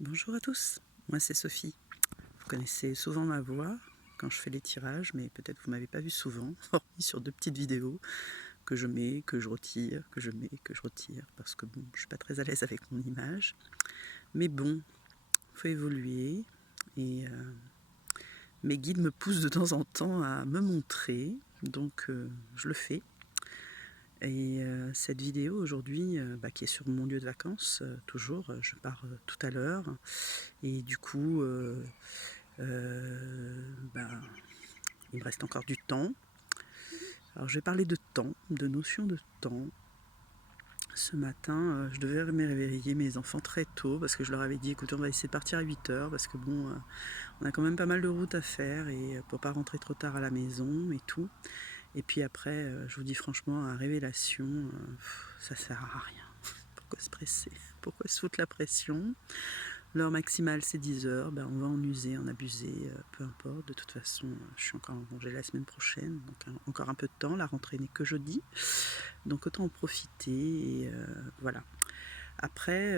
Bonjour à tous, moi c'est Sophie. Vous connaissez souvent ma voix quand je fais les tirages, mais peut-être vous ne m'avez pas vu souvent, hormis sur 2 petites vidéos que je mets, que je retire, que je mets, que je retire, parce que bon, je ne suis pas très à l'aise avec mon image. Mais bon, il faut évoluer et mes guides me poussent de temps en temps à me montrer, donc je le fais. Et cette vidéo aujourd'hui, qui est sur mon lieu de vacances, toujours, je pars tout à l'heure, et du coup, ben, il me reste encore du temps. Alors je vais parler de temps, de notion de temps. Ce matin, je devais me réveiller mes enfants très tôt parce que je leur avais dit écoutez, on va essayer de partir à 8 h parce que bon, on a quand même pas mal de route à faire et pour pas rentrer trop tard à la maison et tout. Et puis après, je vous dis franchement, à révélation, ça sert à rien. Pourquoi se presser? Pourquoi se foutre la pression? L'heure maximale c'est 10 h, on va en user, en abuser, peu importe. De toute façon, je suis encore en congé la semaine prochaine, donc encore un peu de temps, la rentrée n'est que jeudi. Donc autant en profiter et voilà. Après,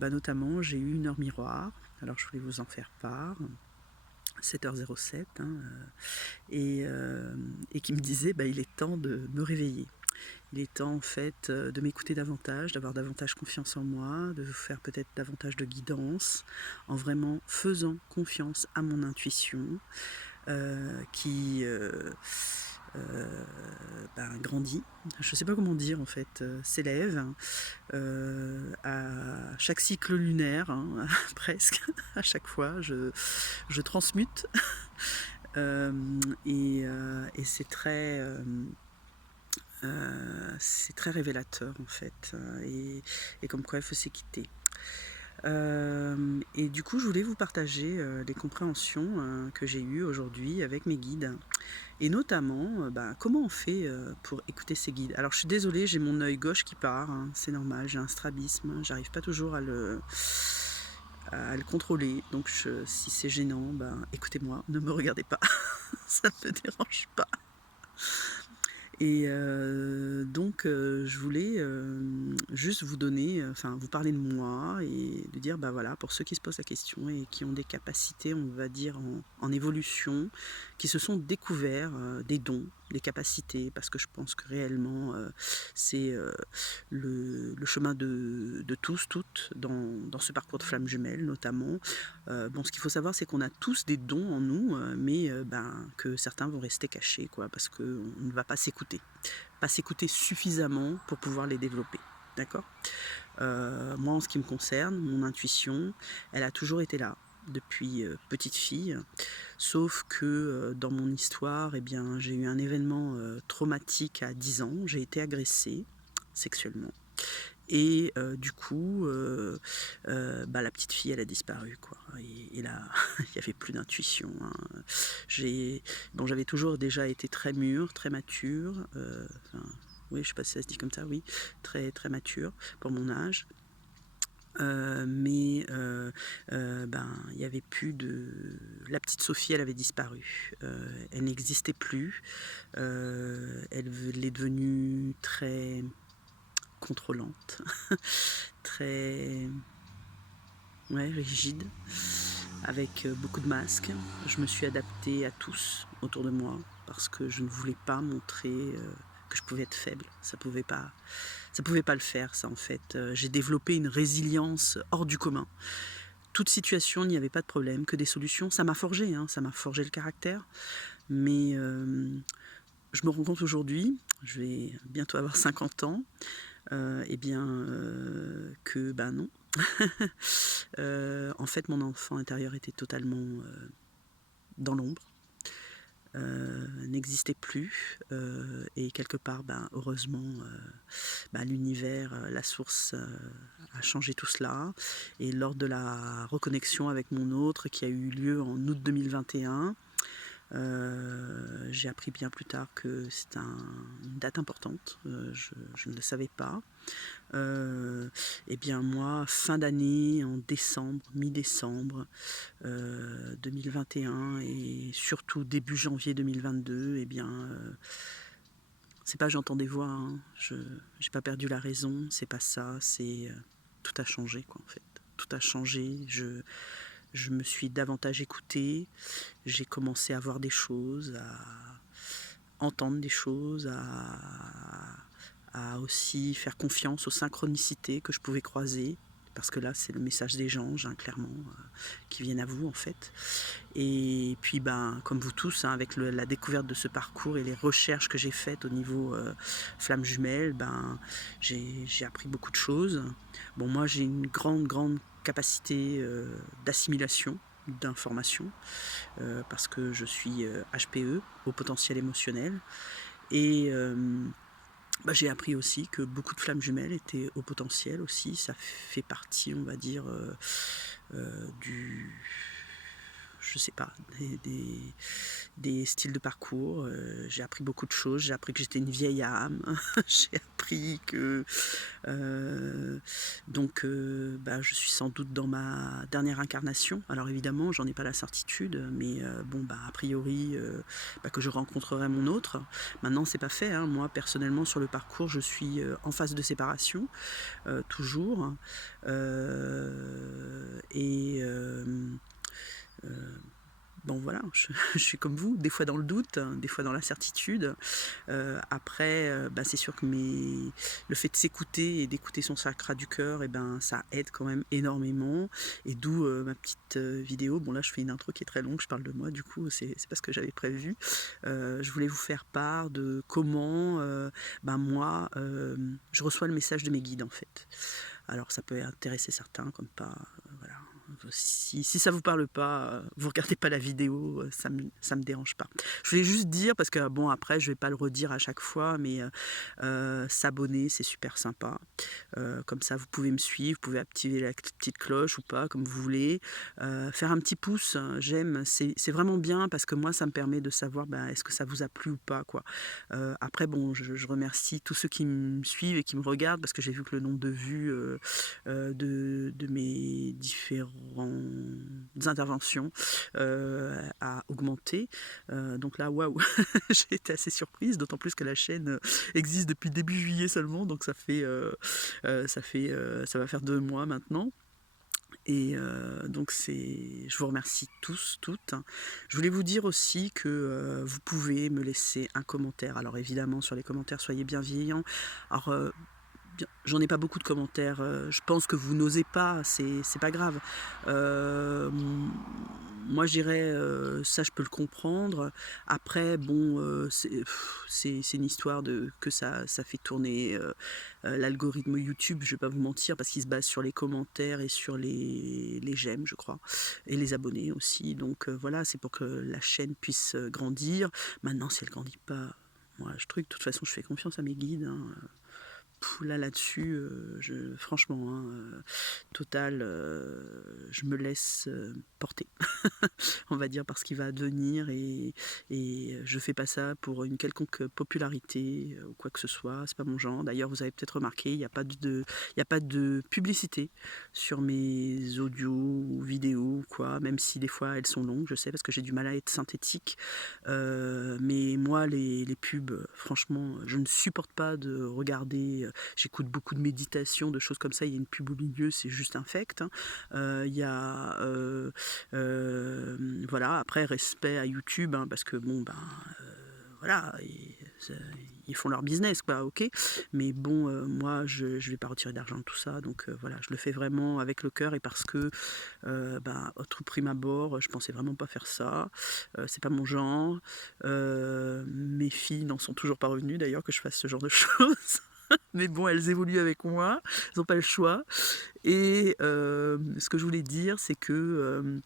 notamment, j'ai eu une heure miroir, alors je voulais vous en faire part, 7h07, et qui me disait il est temps de me réveiller. Il est temps en fait de m'écouter davantage, d'avoir davantage confiance en moi, de faire peut-être davantage de guidance, en vraiment faisant confiance à mon intuition qui grandit, je ne sais pas comment dire en fait, s'élève à chaque cycle lunaire, presque, à chaque fois, je transmute et c'est très révélateur en fait, et comme quoi il faut s'équiter. Et du coup, je voulais vous partager les compréhensions que j'ai eues aujourd'hui avec mes guides. Et notamment, comment on fait pour écouter ces guides. Alors je suis désolée, j'ai mon œil gauche qui part, c'est normal, j'ai un strabisme, j'arrive pas toujours à le contrôler. Donc si c'est gênant, écoutez-moi, ne me regardez pas, ça ne me dérange pas. Et donc je voulais juste vous donner, vous parler de moi et de dire, voilà, pour ceux qui se posent la question et qui ont des capacités, on va dire, en évolution, qui se sont découverts des dons, des capacités, parce que je pense que réellement, c'est le chemin de tous, toutes, dans ce parcours de flammes jumelles notamment. Ce qu'il faut savoir, c'est qu'on a tous des dons en nous, mais que certains vont rester cachés, quoi, parce qu'on ne va pas s'écouter suffisamment pour pouvoir les développer. D'accord ? Moi, en ce qui me concerne, mon intuition, elle a toujours été là depuis petite fille, sauf que dans mon histoire, j'ai eu un événement traumatique à 10 ans, j'ai été agressée sexuellement. Et du coup, la petite fille, elle a disparu, quoi. Et là, il n'y avait plus d'intuition. J'avais toujours déjà été très mûre, très mature. Oui, je ne sais pas si ça se dit comme ça, oui. Très, très mature pour mon âge. Mais il n'y avait plus de... La petite Sophie, elle avait disparu. Elle n'existait plus. Elle est devenue très contrôlante, très rigide, avec beaucoup de masques. Je me suis adaptée à tous autour de moi parce que je ne voulais pas montrer que je pouvais être faible. Ça pouvait pas le faire, ça, en fait. J'ai développé une résilience hors du commun. Toute situation, il n'y avait pas de problème, que des solutions. Ça m'a forgé, ça m'a forgé le caractère. Mais je me rends compte aujourd'hui, je vais bientôt avoir 50 ans, que non. En fait, mon enfant intérieur était totalement dans l'ombre, n'existait plus, et quelque part, heureusement, l'univers, la source a changé tout cela. Et lors de la reconnexion avec mon autre qui a eu lieu en août 2021, j'ai appris bien plus tard que c'est une date importante, je ne le savais pas. Moi, fin d'année, en décembre, mi-décembre 2021 et surtout début janvier 2022, c'est pas j'entends des voix, j'ai pas perdu la raison, c'est pas ça, c'est tout a changé, quoi, en fait. Tout a changé. Je me suis davantage écoutée, j'ai commencé à voir des choses, à entendre des choses, à aussi faire confiance aux synchronicités que je pouvais croiser. Parce que là, c'est le message des gens, clairement, qui viennent à vous, en fait. Et puis, comme vous tous, avec la découverte de ce parcours et les recherches que j'ai faites au niveau flammes jumelles, j'ai appris beaucoup de choses. Bon, moi, j'ai une grande capacité d'assimilation d'informations, parce que je suis HPE, au potentiel émotionnel. Et j'ai appris aussi que beaucoup de flammes jumelles étaient au potentiel aussi. Ça fait partie, on va dire, je sais pas, des styles de parcours. J'ai appris beaucoup de choses. J'ai appris que j'étais une vieille âme. J'ai appris que je suis sans doute dans ma dernière incarnation. Alors évidemment, j'en ai pas la certitude, mais a priori, que je rencontrerai mon autre. Maintenant, c'est pas fait, hein. Moi, personnellement, sur le parcours, je suis en phase de séparation, toujours. Voilà, je suis comme vous, des fois dans le doute, des fois dans la certitude. Après, c'est sûr que le fait de s'écouter et d'écouter son chakra du cœur, ça aide quand même énormément. Et d'où ma petite vidéo. Bon, là, je fais une intro qui est très longue, je parle de moi, du coup, c'est pas ce que j'avais prévu. Je voulais vous faire part de comment, moi, je reçois le message de mes guides, en fait. Alors, ça peut intéresser certains, comme pas, voilà. Si ça vous parle pas, vous regardez pas la vidéo, ça me dérange pas. Je voulais juste dire, parce que après je vais pas le redire à chaque fois, mais s'abonner, c'est super sympa. Comme ça vous pouvez me suivre, vous pouvez activer la petite cloche ou pas, comme vous voulez. Faire un petit pouce, j'aime, c'est vraiment bien, parce que moi ça me permet de savoir est-ce que ça vous a plu ou pas, quoi. Après je remercie tous ceux qui me suivent et qui me regardent, parce que j'ai vu que le nombre de vues de mes différents interventions a augmenté. Donc là, waouh, j'ai été assez surprise, d'autant plus que la chaîne existe depuis début juillet seulement, donc ça va faire 2 mois maintenant. Et je vous remercie tous, toutes. Je voulais vous dire aussi que vous pouvez me laisser un commentaire. Alors évidemment, sur les commentaires, soyez bienveillants. Alors j'en ai pas beaucoup de commentaires, je pense que vous n'osez pas, c'est pas grave. Moi je dirais, ça je peux le comprendre. Après c'est une histoire que ça fait tourner l'algorithme YouTube, je vais pas vous mentir, parce qu'il se base sur les commentaires et sur les j'aime, je crois, et les abonnés aussi. Donc voilà, c'est pour que la chaîne puisse grandir. Maintenant, si elle grandit pas, moi de toute façon je fais confiance à mes guides, hein. Là-dessus, franchement, total, je me laisse porter, on va dire, par ce qui va advenir, et je fais pas ça pour une quelconque popularité ou quoi que ce soit, c'est pas mon genre. D'ailleurs, vous avez peut-être remarqué, il n'y a pas de publicité sur mes audios ou vidéos ou quoi, même si des fois elles sont longues, je sais, parce que j'ai du mal à être synthétique. Mais moi, les pubs, franchement, je ne supporte pas de regarder. J'écoute beaucoup de méditation, de choses comme ça. Il y a une pub au milieu, c'est juste infect, hein. Il y a voilà, après respect à YouTube, hein, parce que voilà, ils font leur business, quoi, ok. Mais moi je vais pas retirer d'argent de tout ça, donc voilà, je le fais vraiment avec le cœur, et parce que au tout prime abord, je pensais vraiment pas faire ça. C'est pas mon genre. Mes filles n'en sont toujours pas revenues d'ailleurs, que je fasse ce genre de choses. Mais bon, elles évoluent avec moi, elles n'ont pas le choix. Et ce que je voulais dire, c'est que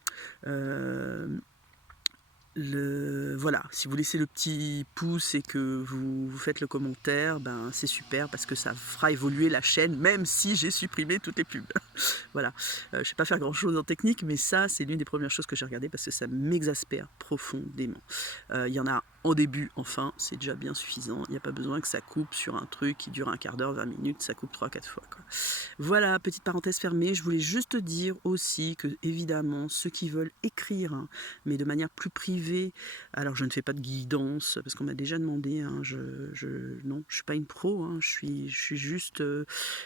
voilà, si vous laissez le petit pouce et que vous faites le commentaire, c'est super, parce que ça fera évoluer la chaîne, même si j'ai supprimé toutes les pubs. Voilà, je ne sais pas faire grand chose en technique, mais ça c'est l'une des premières choses que j'ai regardées, parce que ça m'exaspère profondément. Il y en a Au début, enfin, c'est déjà bien suffisant. Il n'y a pas besoin que ça coupe sur un truc qui dure un quart d'heure, 20 minutes, ça coupe 3-4 fois, quoi. Voilà, petite parenthèse fermée. Je voulais juste te dire aussi que, évidemment, ceux qui veulent écrire, hein, mais de manière plus privée, alors je ne fais pas de guidance, parce qu'on m'a déjà demandé, hein, non, je ne suis pas une pro, hein, je suis juste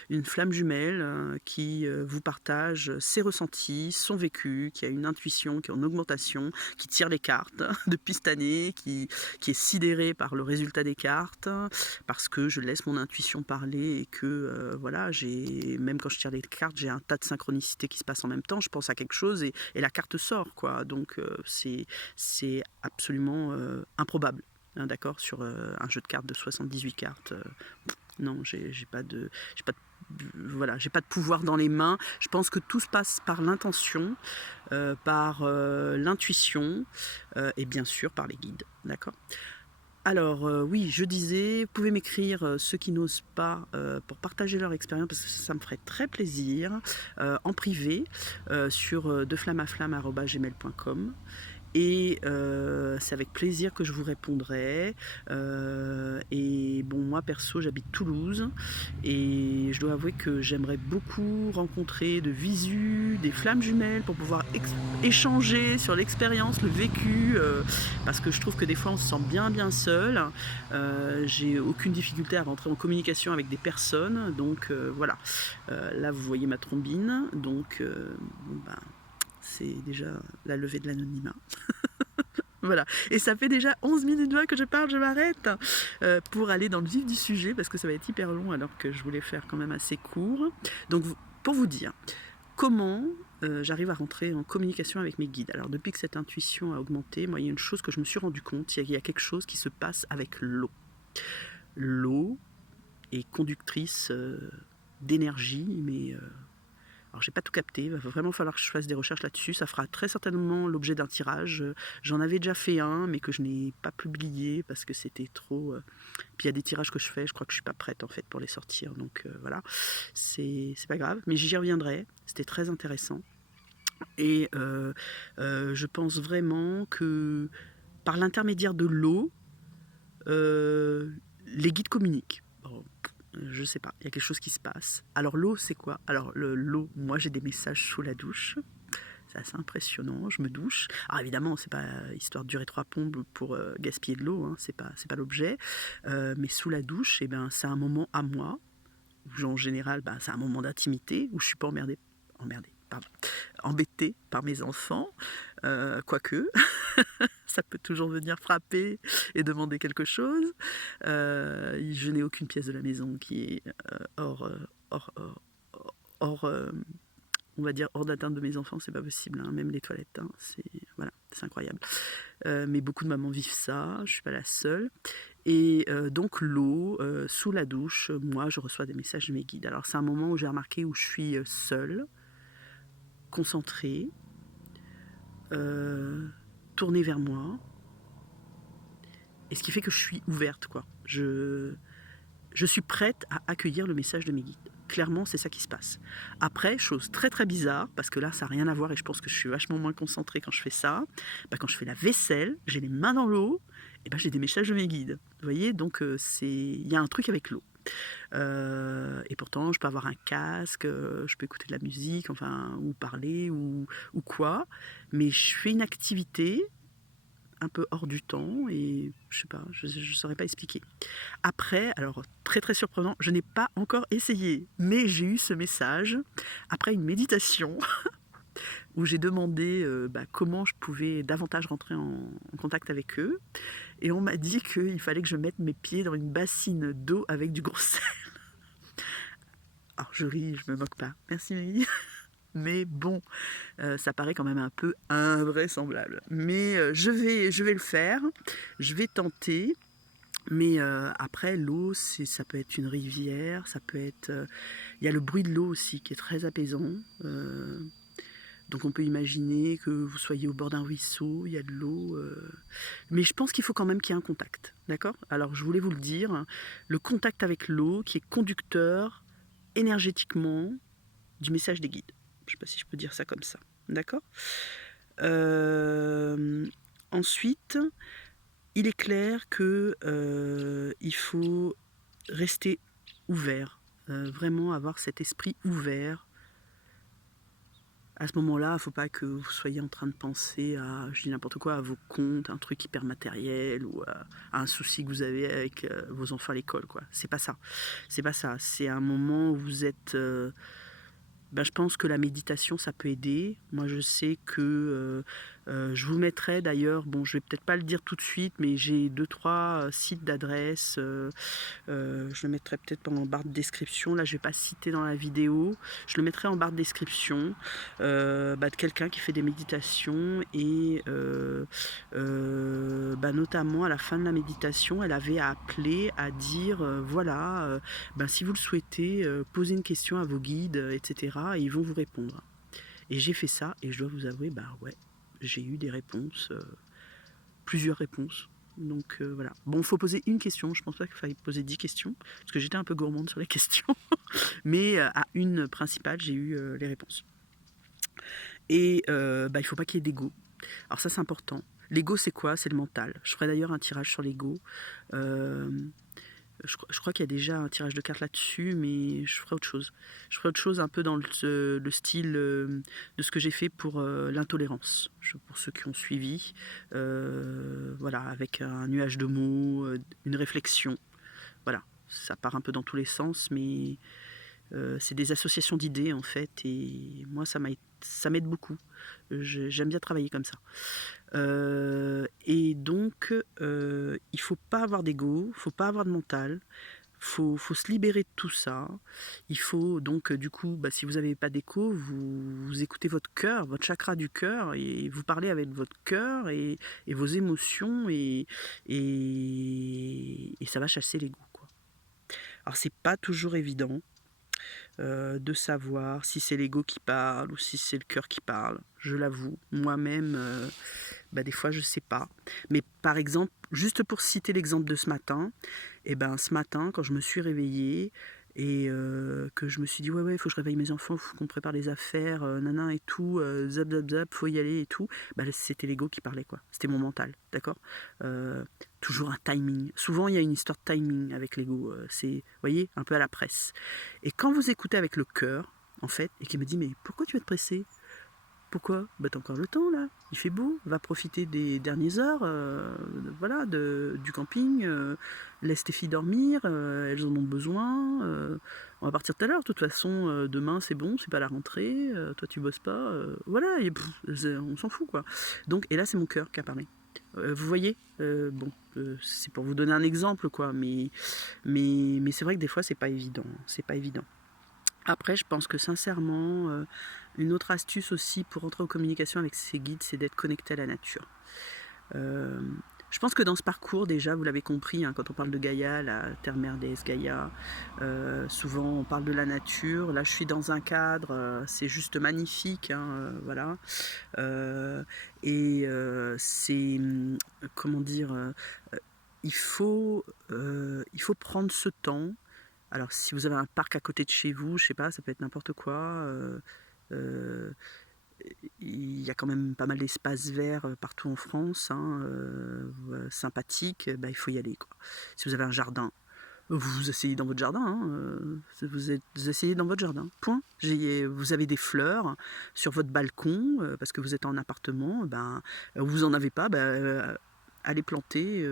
une flamme jumelle qui vous partage ses ressentis, son vécu, qui a une intuition, qui est en augmentation, qui tire les cartes depuis cette année, qui est sidéré par le résultat des cartes, parce que je laisse mon intuition parler et que voilà, même quand je tire les cartes, j'ai un tas de synchronicité qui se passe en même temps, je pense à quelque chose et la carte sort, quoi. Donc c'est absolument improbable, hein, d'accord, sur un jeu de cartes de 78 cartes. Non, j'ai pas de voilà, j'ai pas de pouvoir dans les mains. Je pense que tout se passe par l'intention, par l'intuition et bien sûr par les guides, d'accord. Alors oui, je disais, vous pouvez m'écrire ceux qui n'osent pas pour partager leur expérience, parce que ça me ferait très plaisir, en privé, sur deflammaflamme@gmail.com. Et c'est avec plaisir que je vous répondrai. Et bon, moi perso, j'habite Toulouse et je dois avouer que j'aimerais beaucoup rencontrer de visu des flammes jumelles pour pouvoir échanger sur l'expérience, le vécu, parce que je trouve que des fois on se sent bien seul. J'ai aucune difficulté à rentrer en communication avec des personnes, donc voilà. Là, vous voyez ma trombine, donc bon, ben, c'est déjà la levée de l'anonymat. Voilà, et ça fait déjà 11 minutes 20 que je parle, je m'arrête pour aller dans le vif du sujet, parce que ça va être hyper long alors que je voulais faire quand même assez court. Donc pour vous dire, comment j'arrive à rentrer en communication avec mes guides. Alors depuis que cette intuition a augmenté, moi il y a une chose que je me suis rendu compte, il y a quelque chose qui se passe avec l'eau. L'eau est conductrice d'énergie, mais... alors j'ai pas tout capté, il va vraiment falloir que je fasse des recherches là-dessus, ça fera très certainement l'objet d'un tirage. J'en avais déjà fait un, mais que je n'ai pas publié parce que c'était trop... Puis il y a des tirages que je fais, je crois que je suis pas prête en fait pour les sortir, donc voilà, c'est pas grave, mais j'y reviendrai, c'était très intéressant. Et je pense vraiment que par l'intermédiaire de l'eau, les guides communiquent. Bon, je sais pas, il y a quelque chose qui se passe. Alors l'eau, c'est quoi? Alors l'eau, moi j'ai des messages sous la douche. C'est assez impressionnant, je me douche. Alors évidemment, c'est pas histoire de durer 3 pompes pour gaspiller de l'eau, hein, c'est pas l'objet. Mais sous la douche, eh ben, c'est un moment à moi, où en général, ben, c'est un moment d'intimité, où je suis pas embêtée par mes enfants, quoique, ça peut toujours venir frapper et demander quelque chose. Je n'ai aucune pièce de la maison qui est hors, on va dire hors d'atteinte de mes enfants, c'est pas possible, hein, même les toilettes, hein, voilà, c'est incroyable. Mais beaucoup de mamans vivent ça, je suis pas la seule. Et donc l'eau, sous la douche, moi je reçois des messages de mes guides. Alors c'est un moment où j'ai remarqué où je suis seule, concentrée, tournée vers moi, et ce qui fait que je suis ouverte, quoi. Je suis prête à accueillir le message de mes guides. Clairement, c'est ça qui se passe. Après, chose très bizarre, parce que là, ça n'a rien à voir et je pense que je suis vachement moins concentrée quand je fais ça. Bah, quand je fais la vaisselle, j'ai les mains dans l'eau, et bah, j'ai des messages de mes guides. Vous voyez, donc il y a un truc avec l'eau. Et pourtant, je peux avoir un casque, je peux écouter de la musique, enfin, ou parler, ou quoi. Mais je fais une activité un peu hors du temps et je sais pas, je saurais pas expliquer. Après, alors très surprenant, je n'ai pas encore essayé, mais j'ai eu ce message après une méditation où j'ai demandé comment je pouvais davantage rentrer en contact avec eux, et on m'a dit qu'il fallait que je mette mes pieds dans une bassine d'eau avec du gros sel. Alors je ris, je me moque pas. Merci Mélie. Mais bon, ça paraît quand même un peu invraisemblable. Mais je vais le faire, je vais tenter. Mais après, l'eau, ça peut être une rivière, ça peut être... il y a le bruit de l'eau aussi qui est très apaisant. Donc on peut imaginer que vous soyez au bord d'un ruisseau, il y a de l'eau. Mais je pense qu'il faut quand même qu'il y ait un contact. D'accord? Alors je voulais vous le dire, le contact avec l'eau qui est conducteur énergétiquement du message des guides. Je ne sais pas si je peux dire ça comme ça. D'accord ? Ensuite, il est clair que il faut rester ouvert, vraiment avoir cet esprit ouvert. À ce moment-là, il ne faut pas que vous soyez en train de penser à, je dis n'importe quoi, à vos comptes, un truc hyper matériel ou à un souci que vous avez avec vos enfants à l'école, quoi. C'est pas ça. C'est pas ça. C'est un moment où vous êtes ben, je pense que la méditation, ça peut aider. Moi, je sais que je vous mettrai d'ailleurs, bon, je vais peut-être pas le dire tout de suite, mais j'ai 2-3 sites d'adresse. Je le mettrai peut-être en barre de description. Là, je vais pas citer dans la vidéo. Je le mettrai en barre de description bah, de quelqu'un qui fait des méditations et bah, notamment à la fin de la méditation, elle avait appelé à dire voilà, ben, si vous le souhaitez, posez une question à vos guides, etc. et ils vont vous répondre. Et j'ai fait ça et je dois vous avouer, bah ouais, j'ai eu des réponses, plusieurs réponses. Donc voilà. Bon, il faut poser une question. Je pense pas qu'il faille poser 10 questions, parce que j'étais un peu gourmande sur les questions. Mais à une principale, j'ai eu les réponses. Et bah, il ne faut pas qu'il y ait d'ego. Alors ça, c'est important. L'ego, c'est quoi? C'est le mental. Je ferai d'ailleurs un tirage sur l'ego. Je crois qu'il y a déjà un tirage de cartes là-dessus, mais je ferai autre chose. Je ferai autre chose un peu dans le style de ce que j'ai fait pour l'intolérance. Pour ceux qui ont suivi, voilà, avec un nuage de mots, une réflexion. Voilà, ça part un peu dans tous les sens, mais c'est des associations d'idées en fait, et moi ça m'aide beaucoup. J'aime bien travailler comme ça. Et donc, il faut pas avoir d'ego, il faut pas avoir de mental, faut se libérer de tout ça. Il faut donc, du coup, bah, si vous n'avez pas d'écho, vous écoutez votre cœur, votre chakra du cœur, et vous parlez avec votre cœur et vos émotions, et ça va chasser l'ego, quoi. Alors, c'est pas toujours évident de savoir si c'est l'ego qui parle ou si c'est le cœur qui parle. Je l'avoue, moi-même, bah, des fois je sais pas. Mais par exemple, juste pour citer l'exemple de ce matin, et ben ce matin quand je me suis réveillée et que je me suis dit ouais il faut que je réveille mes enfants, faut qu'on prépare les affaires, nanan et tout, zap zap zap, faut y aller et tout, bah, c'était l'ego qui parlait, quoi. C'était mon mental, d'accord. Euh, Toujours un timing. Souvent il y a une histoire de timing avec l'ego, c'est, vous voyez, un peu à la presse. Et quand vous écoutez avec le cœur, en fait, et qui me dit mais pourquoi tu vas te presser? Pourquoi? Bah t'as encore le temps là, il fait beau, va profiter des dernières heures, voilà, du camping, laisse tes filles dormir, elles en ont besoin, on va partir tout à l'heure, de toute façon, demain c'est bon, c'est pas la rentrée, toi tu bosses pas, voilà, et on s'en fout, quoi. Donc, et là c'est mon cœur qui a parlé. Vous voyez, bon, c'est pour vous donner un exemple, quoi, mais c'est vrai que des fois c'est pas évident, c'est pas évident. Après, je pense que sincèrement, une autre astuce aussi pour entrer en communication avec ses guides, c'est d'être connecté à la nature. Euh, je pense que dans ce parcours, déjà, vous l'avez compris, hein, quand on parle de Gaïa, la terre-mère déesse Gaïa, souvent on parle de la nature. Là, je suis dans un cadre, c'est juste magnifique, hein, voilà. Et c'est, comment dire, il faut prendre ce temps. Alors, si vous avez un parc à côté de chez vous, je sais pas, ça peut être n'importe quoi. Euh, il y a quand même pas mal d'espaces verts partout en France, hein, sympathiques. Bah, il faut y aller, quoi. Si vous avez un jardin, vous vous asseyez dans votre jardin. Hein, vous asseyez dans votre jardin. Point. Vous avez des fleurs sur votre balcon parce que vous êtes en appartement. Ben, vous en avez pas. Ben, allez planter,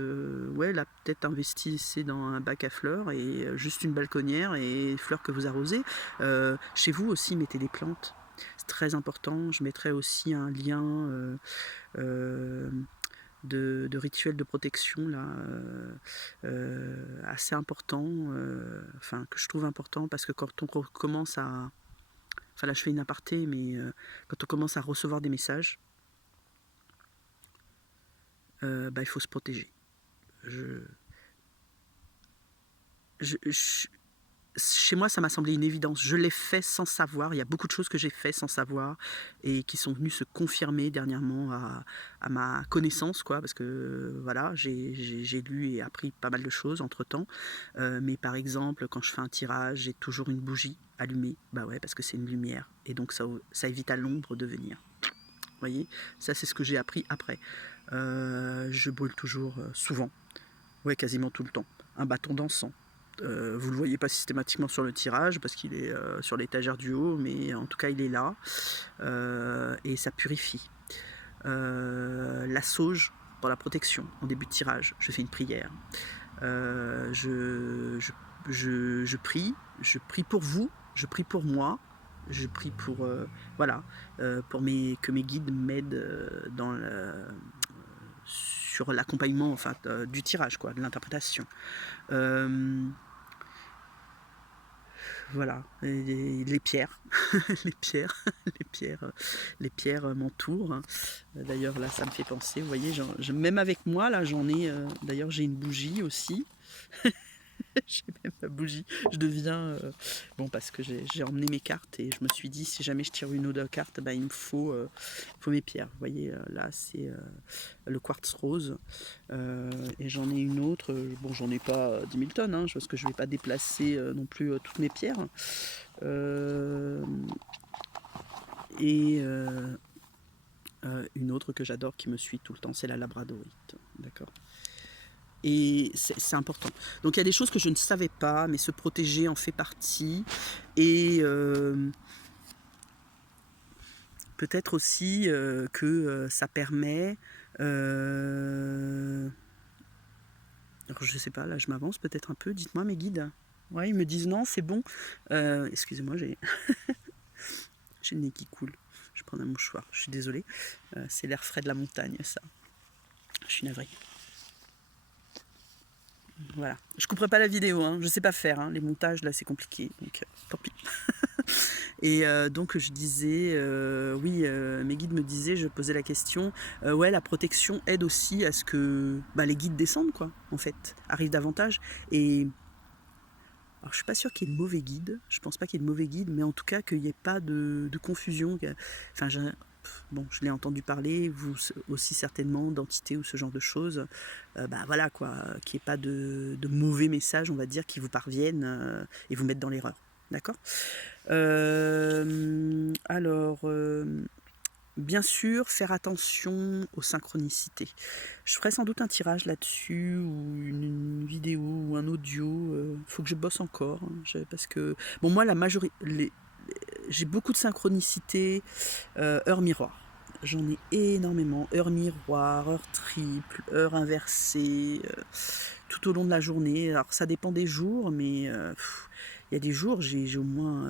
ouais, là peut-être investissez dans un bac à fleurs et juste une balconnière et fleurs que vous arrosez. Chez vous aussi, mettez des plantes. C'est très important. Je mettrai aussi un lien euh, de rituels de protection là, assez important, enfin que je trouve important parce que quand on commence à, enfin là je fais une aparté, mais quand on commence à recevoir des messages, bah, il faut se protéger. Je, je, chez moi, ça m'a semblé une évidence. Je l'ai fait sans savoir. Il y a beaucoup de choses que j'ai fait sans savoir et qui sont venues se confirmer dernièrement à ma connaissance, quoi, parce que voilà, j'ai lu et appris pas mal de choses entre-temps. Mais par exemple, quand je fais un tirage, j'ai toujours une bougie allumée. Bah ouais, parce que c'est une lumière. Et donc ça évite à l'ombre de venir. voyez, ça c'est ce que j'ai appris après. Je brûle toujours, souvent, ouais, quasiment tout le temps, un bâton d'encens. Vous ne le voyez pas systématiquement sur le tirage parce qu'il est sur l'étagère du haut, mais en tout cas il est là, et ça purifie. La sauge pour la protection en début de tirage, je fais une prière. Je prie pour vous, je prie pour moi, je prie pour voilà, pour que mes guides m'aident sur l'accompagnement, enfin, du tirage, quoi, de l'interprétation. Voilà, et les pierres, les pierres, les pierres m'entourent. D'ailleurs là, ça me fait penser, vous voyez, même avec moi là, j'en ai. D'ailleurs, j'ai une bougie aussi. J'ai même ma bougie. Je deviens bon, parce que j'ai emmené mes cartes et je me suis dit, si jamais je tire une ou deux cartes, bah, il me faut mes pierres. Vous voyez, là c'est le quartz rose, et j'en ai une autre. Bon, j'en ai pas 10 000 tonnes, hein, parce que je vais pas déplacer non plus toutes mes pierres. Et une autre que j'adore qui me suit tout le temps, c'est la labradorite. D'accord. Et c'est important. Donc il y a des choses que je ne savais pas, mais se protéger en fait partie. Et peut-être aussi que ça permet... alors je sais pas, là je m'avance peut-être un peu. Dites-moi mes guides. Ouais, ils me disent non, c'est bon. Excusez-moi, j'ai le nez qui coule. Je prends un mouchoir, je suis désolée. C'est l'air frais de la montagne, ça. Je suis navrée. Voilà. Je couperai pas la vidéo, hein. Je sais pas faire, hein. Les montages là c'est compliqué, donc tant pis. Et donc je disais, oui, mes guides me disaient, je posais la question, ouais, la protection aide aussi à ce que les guides descendent, quoi, en fait, arrivent davantage. Et alors je suis pas sûre qu'il y ait de mauvais guides, je pense pas qu'il y ait de mauvais guides, mais en tout cas qu'il n'y ait pas de confusion. Enfin, bon, je l'ai entendu parler, vous aussi certainement, d'entités ou ce genre de choses. Voilà quoi, qu'il n'y ait pas de mauvais messages, on va dire, qui vous parviennent et vous mettent dans l'erreur. D'accord. Alors, bien sûr, faire attention aux synchronicités. Je ferai sans doute un tirage là-dessus, ou une vidéo, ou un audio. Faut que je bosse encore, hein, parce que, bon, moi, la majorité... J'ai beaucoup de synchronicité, heure miroir. J'en ai énormément. Heure miroir, heure triple, heure inversée, tout au long de la journée. Alors ça dépend des jours, mais il y a des jours, j'ai au moins,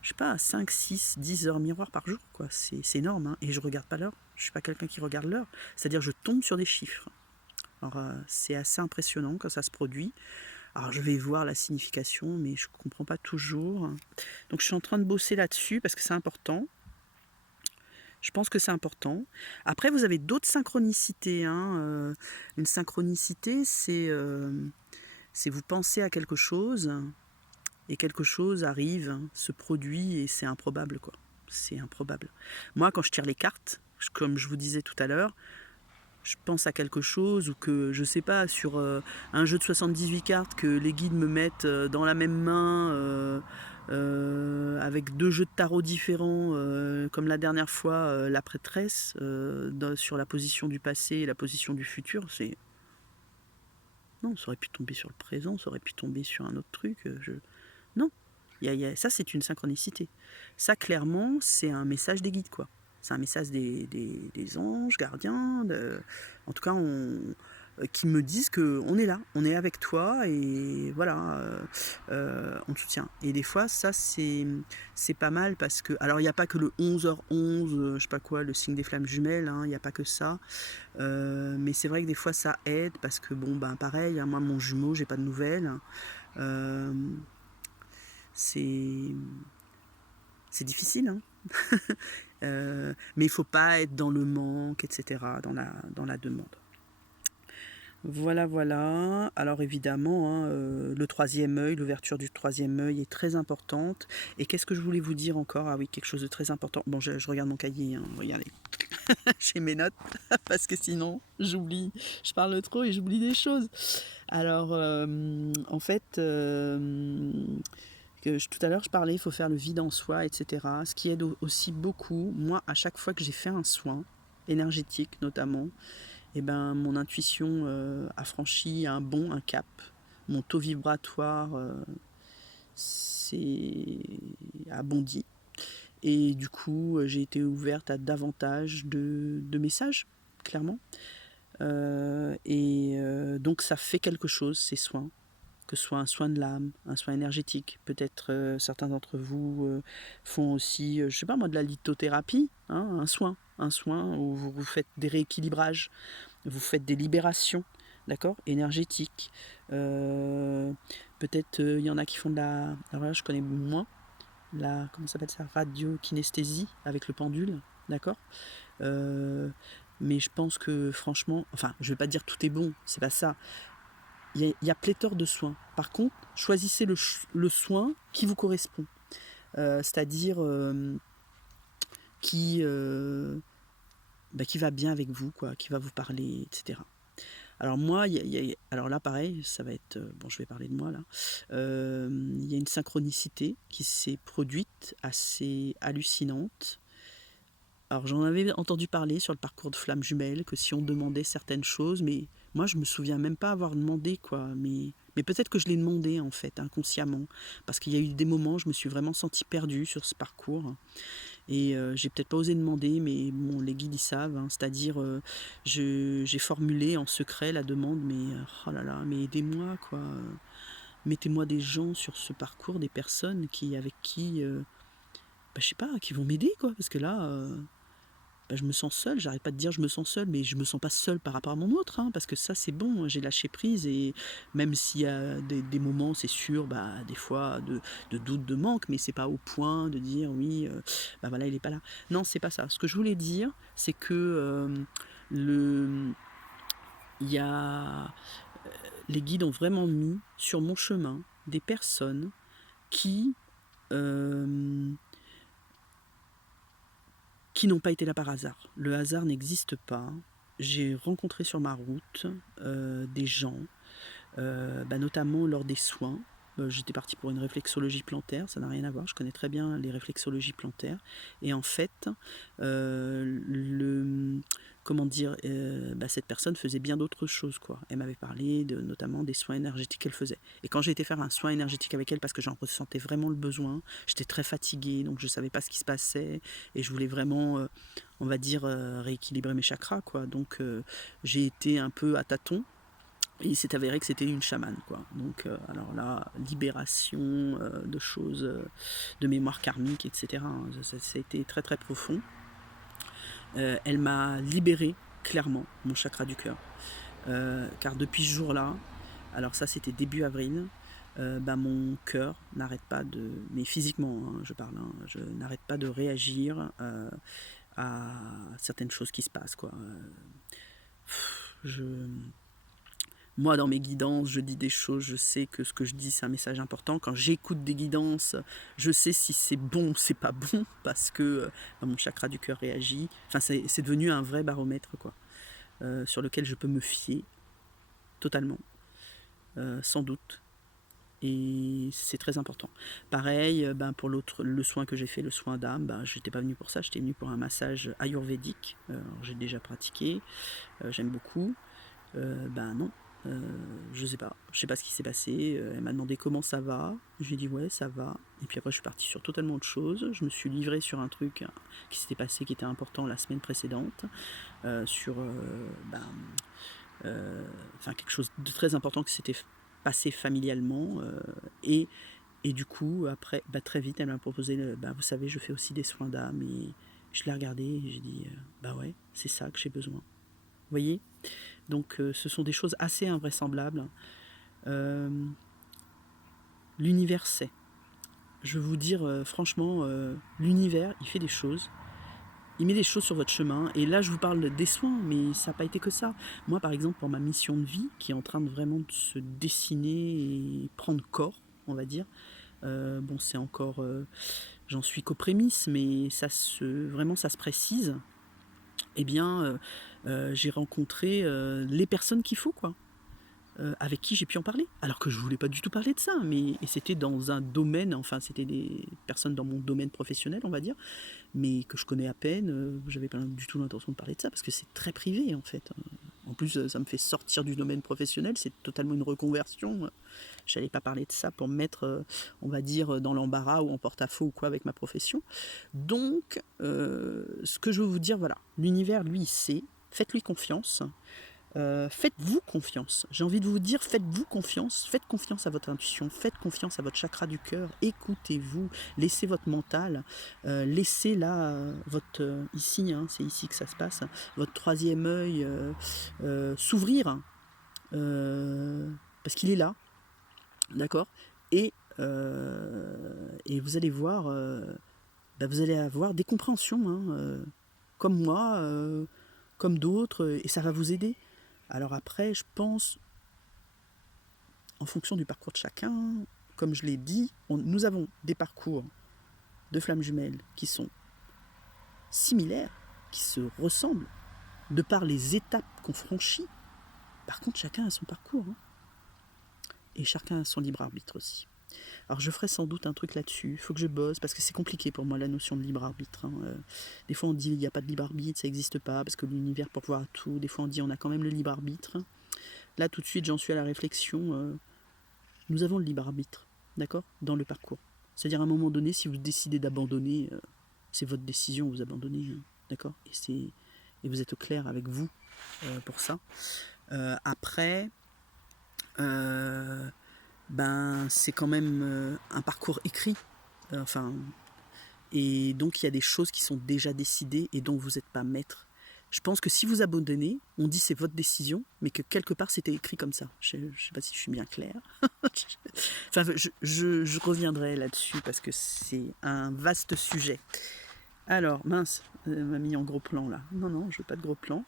je sais pas, 5, 6, 10 heures miroir par jour, quoi. C'est énorme, hein. Et je regarde pas l'heure. Je suis pas quelqu'un qui regarde l'heure. C'est-à-dire je tombe sur des chiffres. Alors c'est assez impressionnant quand ça se produit. Alors je vais voir la signification, mais je ne comprends pas toujours. Donc je suis en train de bosser là-dessus parce que c'est important. Je pense que c'est important. Après, vous avez d'autres synchronicités, hein. Une synchronicité, c'est vous pensez à quelque chose et quelque chose arrive, se produit et c'est improbable, quoi. C'est improbable. Moi, quand je tire les cartes, comme je vous disais tout à l'heure, je pense à quelque chose, ou que, je sais pas, sur un jeu de 78 cartes, que les guides me mettent dans la même main, avec 2 jeux de tarot différents, comme la dernière fois, la prêtresse, sur la position du passé et la position du futur, c'est... Non, ça aurait pu tomber sur le présent, ça aurait pu tomber sur un autre truc. Non, ça c'est une synchronicité. Ça, clairement, c'est un message des guides, quoi. C'est un message des anges gardiens, en tout cas, qui me disent qu'on est là, on est avec toi, et voilà, on te soutient. Et des fois, ça, c'est pas mal, parce que... Alors, il n'y a pas que le 11h11, je sais pas quoi, le signe des flammes jumelles, hein, il n'y a pas que ça. Mais c'est vrai que des fois, ça aide, parce que, bon, pareil, hein, moi, mon jumeau, j'ai pas de nouvelles. C'est difficile, hein. Mais il faut pas être dans le manque, etc., dans la demande. Voilà, voilà. Alors évidemment, hein, le troisième œil, l'ouverture du troisième œil est très importante. Et qu'est-ce que je voulais vous dire encore? Ah oui, quelque chose de très important. Bon, je regarde mon cahier, hein, regardez. J'ai mes notes, parce que sinon, j'oublie. Je parle trop et j'oublie des choses. Alors, en fait... Tout à l'heure, je parlais, il faut faire le vide en soi, etc. Ce qui aide aussi beaucoup, moi, à chaque fois que j'ai fait un soin, énergétique notamment, et ben, mon intuition a franchi un cap. Mon taux vibratoire a bondi. Et du coup, j'ai été ouverte à davantage de messages, clairement. Donc ça fait quelque chose, ces soins, que ce soit un soin de l'âme, un soin énergétique. Peut-être certains d'entre vous font aussi, je sais pas moi, de la lithothérapie, hein, un soin où vous faites des rééquilibrages, vous faites des libérations, d'accord, énergétiques. Peut-être il y en a qui font de la, alors là je connais moins, comment ça s'appelle ça, radiokinesthésie avec le pendule, d'accord. Mais je pense que franchement, enfin, je vais pas dire tout est bon, c'est pas ça. Il y a pléthore de soins. Par contre, choisissez le soin qui vous correspond. C'est-à-dire qui va bien avec vous, quoi, qui va vous parler, etc. Alors moi, alors là pareil, ça va être, bon je vais parler de moi là, il y a une synchronicité qui s'est produite assez hallucinante. Alors j'en avais entendu parler sur le parcours de flammes jumelles, que si on demandait certaines choses, mais moi je me souviens même pas avoir demandé quoi, mais peut-être que je l'ai demandé en fait, inconsciemment, parce qu'il y a eu des moments où je me suis vraiment sentie perdue sur ce parcours, et j'ai peut-être pas osé demander, mais bon, les guides ils savent, hein, c'est-à-dire j'ai formulé en secret la demande, mais oh là là, mais aidez-moi quoi, mettez-moi des gens sur ce parcours, des personnes avec qui, je sais pas, qui vont m'aider quoi, parce que là... je me sens seule, j'arrête pas de dire je me sens seule, mais je me sens pas seule par rapport à mon autre, hein, parce que ça c'est bon, j'ai lâché prise, et même s'il y a des moments, c'est sûr, des fois de doute, de manque, mais c'est pas au point de dire oui, voilà, il est pas là. Non, c'est pas ça. Ce que je voulais dire, c'est que le, il y a, les guides ont vraiment mis sur mon chemin des personnes euh, qui n'ont pas été là par hasard. Le hasard n'existe pas. J'ai rencontré sur ma route des gens, notamment lors des soins. J'étais partie pour une réflexologie plantaire, ça n'a rien à voir, je connais très bien les réflexologies plantaires. Et en fait, cette personne faisait bien d'autres choses, quoi. Elle m'avait parlé notamment des soins énergétiques qu'elle faisait. Et quand j'ai été faire un soin énergétique avec elle, parce que j'en ressentais vraiment le besoin, j'étais très fatiguée, donc je ne savais pas ce qui se passait, et je voulais vraiment, rééquilibrer mes chakras, quoi. Donc j'ai été un peu à tâtons. Et il s'est avéré que c'était une chamane, quoi. Donc, alors là, libération de choses, de mémoire karmique, etc. Hein. Ça a été très très profond. Elle m'a libéré clairement mon chakra du cœur. Car depuis ce jour-là, alors ça c'était début avril, mon cœur n'arrête pas de, mais physiquement hein, je parle, hein, je n'arrête pas de réagir à certaines choses qui se passent, quoi. Moi, dans mes guidances, je dis des choses, je sais que ce que je dis, c'est un message important. Quand j'écoute des guidances, je sais si c'est bon ou c'est pas bon, parce que mon chakra du cœur réagit. Enfin, c'est devenu un vrai baromètre, quoi, sur lequel je peux me fier totalement, sans doute. Et c'est très important. Pareil, pour le soin que j'ai fait, le soin d'âme, je n'étais pas venue pour ça, j'étais venue pour un massage ayurvédique. J'ai déjà pratiqué, j'aime beaucoup. Non, je sais pas ce qui s'est passé. Elle m'a demandé comment ça va, j'ai dit ouais ça va, et puis après je suis partie sur totalement autre chose. Je me suis livrée sur un truc qui s'était passé, qui était important la semaine précédente, sur quelque chose de très important qui s'était passé familialement, et du coup après très vite elle m'a proposé vous savez, je fais aussi des soins d'âme, et je l'ai regardé et j'ai dit ouais, c'est ça que j'ai besoin, vous voyez. Donc ce sont des choses assez invraisemblables. L'univers sait. Je vais vous dire franchement, l'univers, il fait des choses. Il met des choses sur votre chemin. Et là, je vous parle des soins, mais ça n'a pas été que ça. Moi, par exemple, pour ma mission de vie, qui est en train de vraiment de se dessiner et prendre corps, on va dire. C'est encore... j'en suis qu'aux prémices, mais vraiment, ça se précise. Eh bien, j'ai rencontré les personnes qu'il faut, quoi. avec qui j'ai pu en parler. Alors que je voulais pas du tout parler de ça, mais et c'était dans un domaine, enfin c'était des personnes dans mon domaine professionnel, on va dire, mais que je connais à peine. J'avais pas du tout l'intention de parler de ça parce que c'est très privé en fait. En plus, ça me fait sortir du domaine professionnel, c'est totalement une reconversion. J'allais pas parler de ça pour me mettre, on va dire, dans l'embarras ou en porte-à-faux ou quoi avec ma profession. Donc, ce que je veux vous dire, voilà, l'univers, lui, il sait, faites-lui confiance. Faites-vous confiance. J'ai envie de vous dire, faites-vous confiance. Faites confiance à votre intuition. Faites confiance à votre chakra du cœur. Écoutez-vous. Laissez votre mental. Laissez là, votre ici, hein, c'est ici que ça se passe. Votre troisième œil s'ouvrir. Parce qu'il est là. D'accord. Et vous allez voir, vous allez avoir des compréhensions, hein, comme moi, comme d'autres, et ça va vous aider. Alors après, je pense, en fonction du parcours de chacun, comme je l'ai dit, nous avons des parcours de flammes jumelles qui sont similaires, qui se ressemblent, de par les étapes qu'on franchit. Par contre, chacun a son parcours, hein, et chacun a son libre arbitre aussi. Alors je ferai sans doute un truc là-dessus, il faut que je bosse, parce que c'est compliqué pour moi la notion de libre arbitre. Hein. Des fois on dit il n'y a pas de libre arbitre, ça n'existe pas, parce que l'univers peut pouvoir tout. Des fois on dit on a quand même le libre arbitre. Là tout de suite j'en suis à la réflexion, nous avons le libre arbitre, d'accord, dans le parcours. C'est-à-dire à un moment donné, si vous décidez d'abandonner, c'est votre décision, vous abandonnez, hein, d'accord, et vous êtes au clair avec vous pour ça. Après, c'est quand même un parcours écrit, et donc il y a des choses qui sont déjà décidées et dont vous n'êtes pas maître. Je pense que si vous abandonnez, on dit c'est votre décision, mais que quelque part c'était écrit comme ça. Je ne sais pas si je suis bien claire. Je reviendrai là-dessus parce que c'est un vaste sujet. Alors, mince, m'a mis en gros plan là. Non, je veux pas de gros plan.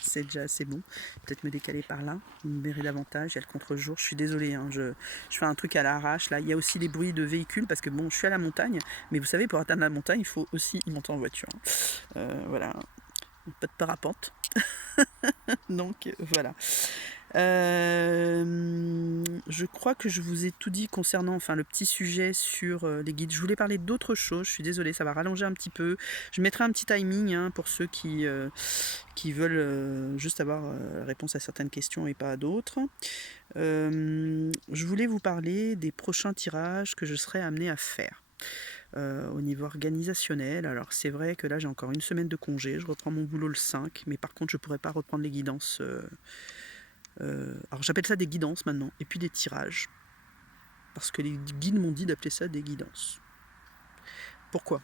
C'est déjà assez bon. Peut-être me décaler par là, me verrai davantage. Il y a le contre-jour. Je suis désolée, hein, je fais un truc à l'arrache. Là, il y a aussi les bruits de véhicules parce que bon, je suis à la montagne. Mais vous savez, pour atteindre la montagne, il faut aussi y monter en voiture. Voilà, pas de parapente. Donc voilà. Je crois que je vous ai tout dit concernant le petit sujet sur les guides. Je voulais parler d'autre chose, je suis désolée, ça va rallonger un petit peu. Je mettrai un petit timing, hein, pour ceux qui veulent juste avoir réponse à certaines questions et pas à d'autres. Je voulais vous parler des prochains tirages que je serai amenée à faire. Au niveau organisationnel, alors c'est vrai que là j'ai encore une semaine de congé, je reprends mon boulot le 5, mais par contre je ne pourrai pas reprendre les guidances. Alors j'appelle ça des guidances maintenant, et puis des tirages, parce que les guides m'ont dit d'appeler ça des guidances. Pourquoi ?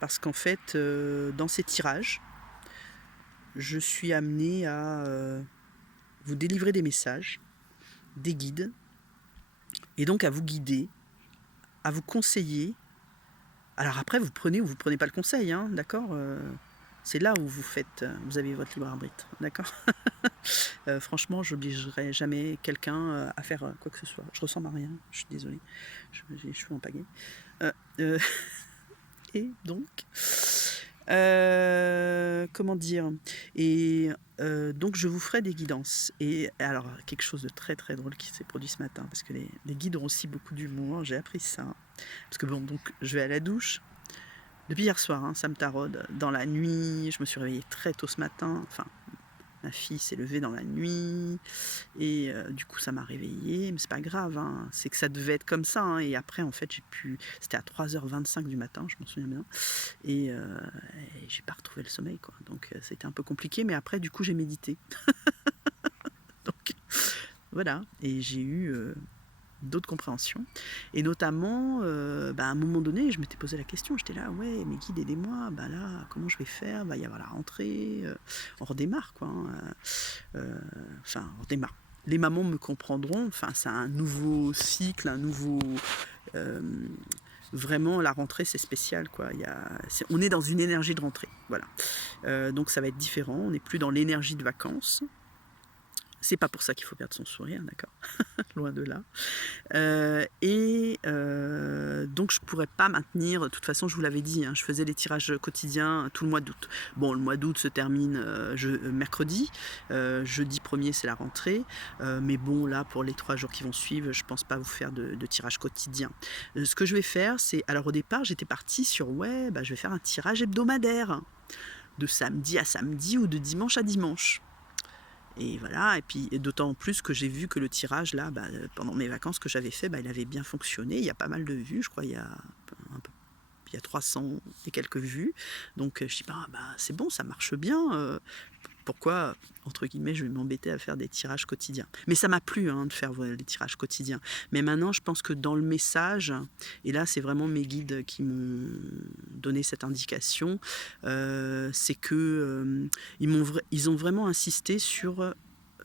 Parce qu'en fait, dans ces tirages, je suis amenée à vous délivrer des messages, des guides, et donc à vous guider, à vous conseiller. Alors après, vous prenez ou vous prenez pas le conseil, hein, d'accord ? C'est là où vous avez votre libre arbitre, d'accord ? Franchement, j'obligerai jamais quelqu'un à faire quoi que ce soit. Je ressemble à rien, je suis désolée. J'ai les cheveux en pagaie. Et donc, comment dire ? Et donc, je vous ferai des guidances. Et alors, quelque chose de très très drôle qui s'est produit ce matin, parce que les guides ont aussi beaucoup d'humour. J'ai appris ça. Parce que bon, donc, je vais à la douche. Depuis hier soir, hein, ça me taraude. Dans la nuit, je me suis réveillée très tôt ce matin. Enfin, ma fille s'est levée dans la nuit. Et du coup, ça m'a réveillée. Mais c'est pas grave, hein. C'est que ça devait être comme ça. Hein. Et après, en fait, c'était à 3h25 du matin, je m'en souviens bien. Et j'ai pas retrouvé le sommeil, quoi. Donc, c'était un peu compliqué. Mais après, du coup, j'ai médité. Donc, voilà. Et j'ai eu d'autres compréhensions, et notamment à un moment donné je m'étais posé la question, j'étais là, ouais, mes guides, aidez-moi, là comment je vais faire, va y avoir la rentrée, on redémarre quoi, hein. On redémarre, les mamans me comprendront, c'est un nouveau cycle, un nouveau vraiment la rentrée c'est spécial quoi, on est dans une énergie de rentrée, voilà, donc ça va être différent, on n'est plus dans l'énergie de vacances. C'est pas pour ça qu'il faut perdre son sourire, d'accord? Loin de là. Donc je pourrais pas maintenir, de toute façon je vous l'avais dit, hein, je faisais les tirages quotidiens tout le mois d'août. Bon, le mois d'août se termine mercredi, jeudi 1er c'est la rentrée, mais bon là pour les 3 jours qui vont suivre, je pense pas vous faire de tirage quotidien. Ce que je vais faire, c'est, alors au départ j'étais partie sur ouais, bah, je vais faire un tirage hebdomadaire, de samedi à samedi ou de dimanche à dimanche. Et voilà, et puis d'autant plus que j'ai vu que le tirage là, bah, pendant mes vacances que j'avais fait, bah, il avait bien fonctionné. Il y a pas mal de vues, je crois, il y a 300 et quelques vues. Donc je dis bah, c'est bon, ça marche bien. Pourquoi, entre guillemets, je vais m'embêter à faire des tirages quotidiens. Mais ça m'a plu hein, de faire les tirages quotidiens. Mais maintenant, je pense que dans le message, et là, c'est vraiment mes guides qui m'ont donné cette indication, c'est que ils ont vraiment insisté sur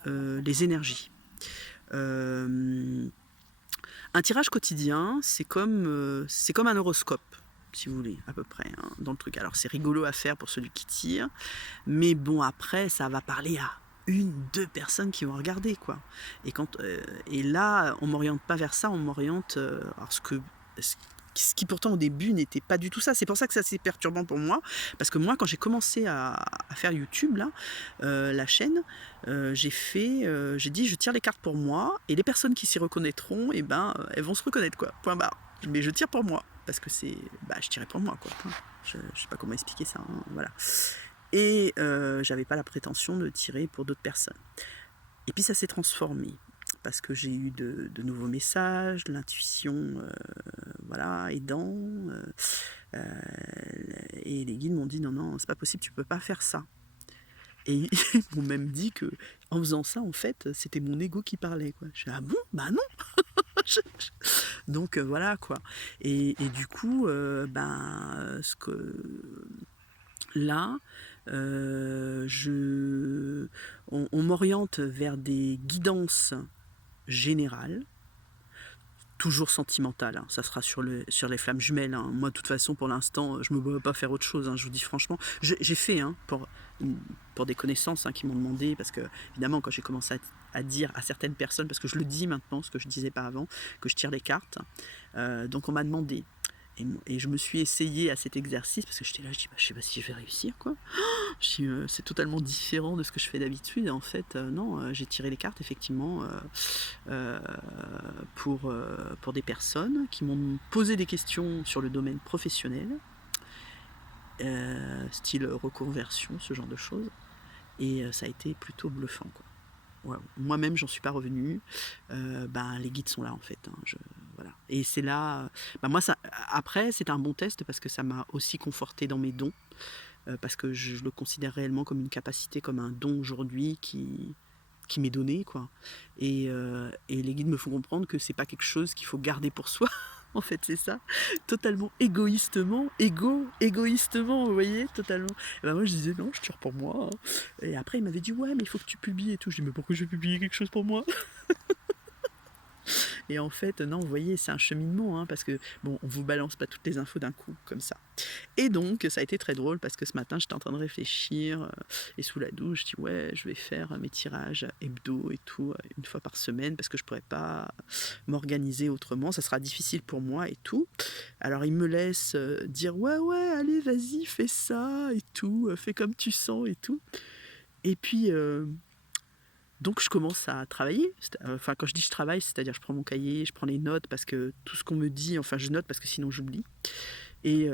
les énergies. Un tirage quotidien, c'est comme un horoscope, si vous voulez, à peu près, hein, dans le truc. Alors c'est rigolo à faire pour celui qui tire, mais bon, après, ça va parler à 1-2 personnes qui vont regarder, quoi. Et là, on m'oriente pas vers ça, on m'oriente... ce qui pourtant au début n'était pas du tout ça. C'est pour ça que c'est assez perturbant pour moi, parce que moi quand j'ai commencé à faire YouTube là, la chaîne, j'ai dit je tire les cartes pour moi et les personnes qui s'y reconnaîtront, et ben elles vont se reconnaître, quoi, point barre. Mais je tire pour moi parce que c'est je tirais pour moi, quoi. Je sais pas comment expliquer ça, hein, voilà. Et j'avais pas la prétention de tirer pour d'autres personnes. Et puis ça s'est transformé parce que j'ai eu de nouveaux messages, de l'intuition, voilà, aidant. Et les guides m'ont dit non, c'est pas possible, tu peux pas faire ça. Et ils m'ont même dit que en faisant ça, en fait, c'était mon ego qui parlait, quoi. Je dis ah bon, bah non. Donc voilà, quoi. Et du coup, là, on m'oriente vers des guidances générales, toujours sentimentales, hein. Ça sera sur les flammes jumelles, hein. Moi, de toute façon, pour l'instant, je ne me vois pas faire autre chose, hein, je vous dis franchement. J'ai fait hein, pour des connaissances hein, qui m'ont demandé, parce que, évidemment, quand j'ai commencé à dire à certaines personnes, parce que je le dis maintenant, ce que je ne disais pas avant, que je tire les cartes, donc on m'a demandé. Et je me suis essayée à cet exercice parce que j'étais là, je dis je sais pas si je vais réussir, quoi. C'est totalement différent de ce que je fais d'habitude. Et en fait, non, j'ai tiré les cartes effectivement pour des personnes qui m'ont posé des questions sur le domaine professionnel, style reconversion, ce genre de choses. Et ça a été plutôt bluffant, quoi. Ouais, moi-même j'en suis pas revenue. Les guides sont là en fait, hein, voilà. Et c'est là, moi ça, après c'est un bon test parce que ça m'a aussi conforté dans mes dons, parce que je le considère réellement comme une capacité, comme un don aujourd'hui qui m'est donné, quoi. Et les guides me font comprendre que c'est pas quelque chose qu'il faut garder pour soi. En fait, c'est ça, totalement égoïstement, vous voyez, totalement. Et moi, je disais non, je tire pour moi, hein. Et après, il m'avait dit ouais, mais il faut que tu publies et tout. Je dis mais pourquoi je vais publier quelque chose pour moi? Et en fait, non, vous voyez, c'est un cheminement, hein, parce que, bon, on vous balance pas toutes les infos d'un coup, comme ça. Et donc, ça a été très drôle, parce que ce matin, j'étais en train de réfléchir, et sous la douche, je dis, ouais, je vais faire mes tirages hebdo et tout, 1 fois par semaine, parce que je pourrais pas m'organiser autrement, ça sera difficile pour moi et tout. Alors, il me laisse dire, ouais, allez, vas-y, fais ça, et tout, fais comme tu sens, et tout. Et puis... donc je commence à travailler, enfin quand je dis je travaille, c'est-à-dire je prends mon cahier, je prends les notes parce que tout ce qu'on me dit, enfin je note parce que sinon j'oublie, et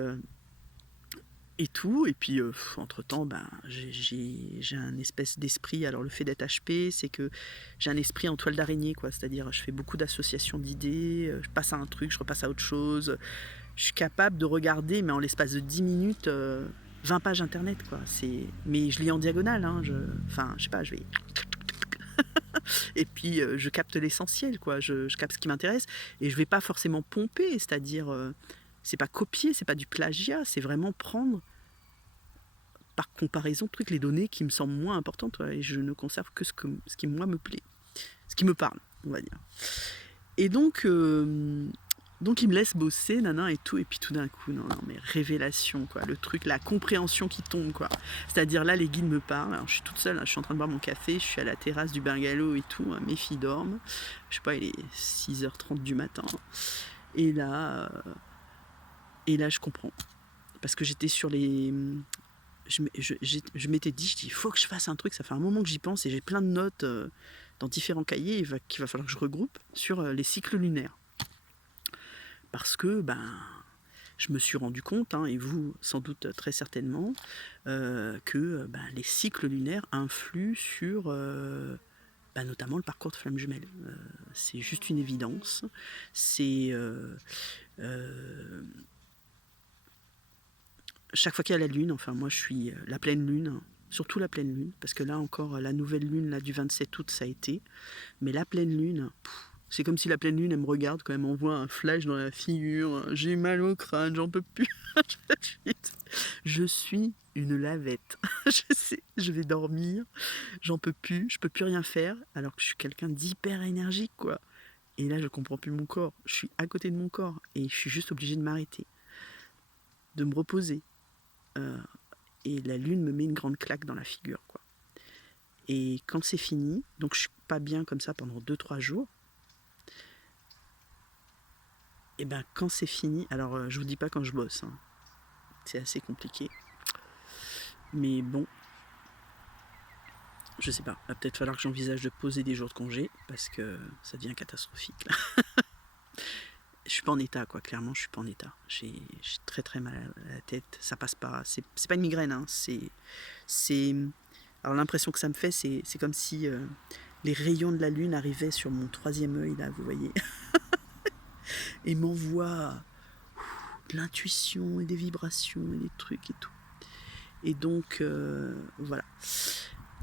tout, et puis entre-temps j'ai un espèce d'esprit, alors le fait d'être HP, c'est que j'ai un esprit en toile d'araignée, quoi, c'est-à-dire je fais beaucoup d'associations d'idées, je passe à un truc, je repasse à autre chose, je suis capable de regarder, mais en l'espace de 10 minutes, 20 pages internet, quoi, mais je lis en diagonale, hein, je sais pas, je vais... Et puis je capte l'essentiel, quoi. Je capte ce qui m'intéresse et je vais pas forcément pomper, c'est-à-dire c'est pas copier, c'est pas du plagiat, c'est vraiment prendre par comparaison les données qui me semblent moins importantes, ouais, et je ne conserve que ce qui moi me plaît, ce qui me parle, on va dire. Et donc Donc il me laisse bosser, nana et tout, et puis tout d'un coup, non, mais révélation, quoi, le truc, la compréhension qui tombe, quoi. C'est-à-dire là, les guides me parlent, alors je suis toute seule, là, je suis en train de boire mon café, je suis à la terrasse du bungalow et tout, hein, mes filles dorment, je sais pas, il est 6h30 du matin, et là, je comprends, parce que j'étais sur les... Je m'étais dit, il faut que je fasse un truc, ça fait un moment que j'y pense, et j'ai plein de notes dans différents cahiers qu'il va falloir que je regroupe sur les cycles lunaires. Parce que je me suis rendu compte, hein, et vous sans doute très certainement, que les cycles lunaires influent sur notamment le parcours de flamme jumelle. C'est juste une évidence. C'est chaque fois qu'il y a la lune, enfin moi je suis la pleine lune, surtout la pleine lune, parce que là encore la nouvelle lune là, du 27 août ça a été, mais la pleine lune... C'est comme si la pleine lune, elle me regarde quand elle m'envoie un flash dans la figure. J'ai mal au crâne, j'en peux plus. Je suis une lavette. Je sais, je vais dormir, j'en peux plus, je peux plus rien faire, alors que je suis quelqu'un d'hyper énergique, quoi. Et là, je comprends plus mon corps. Je suis à côté de mon corps et je suis juste obligée de m'arrêter, de me reposer. Et la lune me met une grande claque dans la figure, quoi. Et quand c'est fini, donc je suis pas bien comme ça pendant 2-3 jours. Et quand c'est fini, alors je vous dis pas quand je bosse, hein. C'est assez compliqué. Mais bon, je sais pas, il va peut-être falloir que j'envisage de poser des jours de congé, parce que ça devient catastrophique. Je suis pas en état, quoi, clairement, je suis pas en état. J'ai très très mal à la tête, ça passe pas, c'est pas une migraine, hein, alors l'impression que ça me fait, c'est comme si les rayons de la lune arrivaient sur mon 3e œil, là, vous voyez, et m'envoient de l'intuition et des vibrations et des trucs et tout. Et donc, voilà.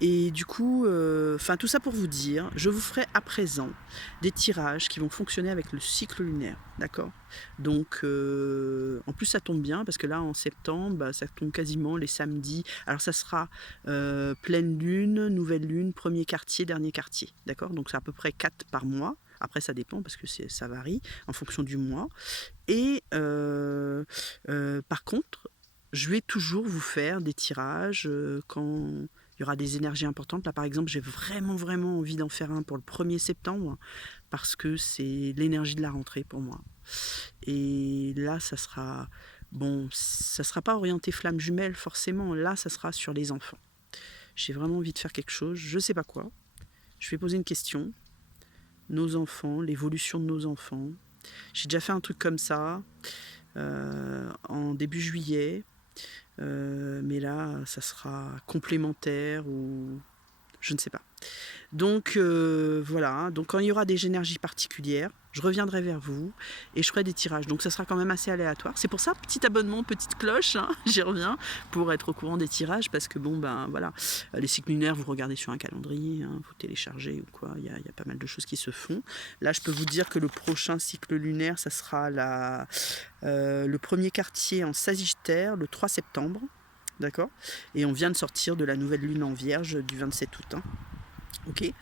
Et du coup, tout ça pour vous dire, je vous ferai à présent des tirages qui vont fonctionner avec le cycle lunaire, d'accord? Donc, en plus ça tombe bien, parce que là, en septembre, ça tombe quasiment les samedis. Alors ça sera pleine lune, nouvelle lune, premier quartier, dernier quartier, d'accord? Donc c'est à peu près 4 par mois. Après ça dépend, parce que ça varie en fonction du mois. Et par contre, je vais toujours vous faire des tirages quand il y aura des énergies importantes. Là, par exemple, j'ai vraiment envie d'en faire un pour le 1er septembre, parce que c'est l'énergie de la rentrée pour moi. Et là, ça sera... Bon, ça sera pas orienté flamme jumelle, forcément. Là, ça sera sur les enfants. J'ai vraiment envie de faire quelque chose, je sais pas quoi. Je vais poser une question. Nos enfants, l'évolution de nos enfants. J'ai déjà fait un truc comme ça en début juillet. Mais là, ça sera complémentaire ou je ne sais pas. Donc voilà, donc quand il y aura des énergies particulières, je reviendrai vers vous et je ferai des tirages. Donc ça sera quand même assez aléatoire. C'est pour ça, petit abonnement, petite cloche, hein, j'y reviens, pour être au courant des tirages, parce que bon, voilà, les cycles lunaires, vous regardez sur un calendrier, hein, vous téléchargez ou quoi, il y a pas mal de choses qui se font. Là, je peux vous dire que le prochain cycle lunaire, ça sera le premier quartier en Sagittaire, le 3 septembre, d'accord? Et on vient de sortir de la nouvelle lune en Vierge du 27 août, hein. Ok,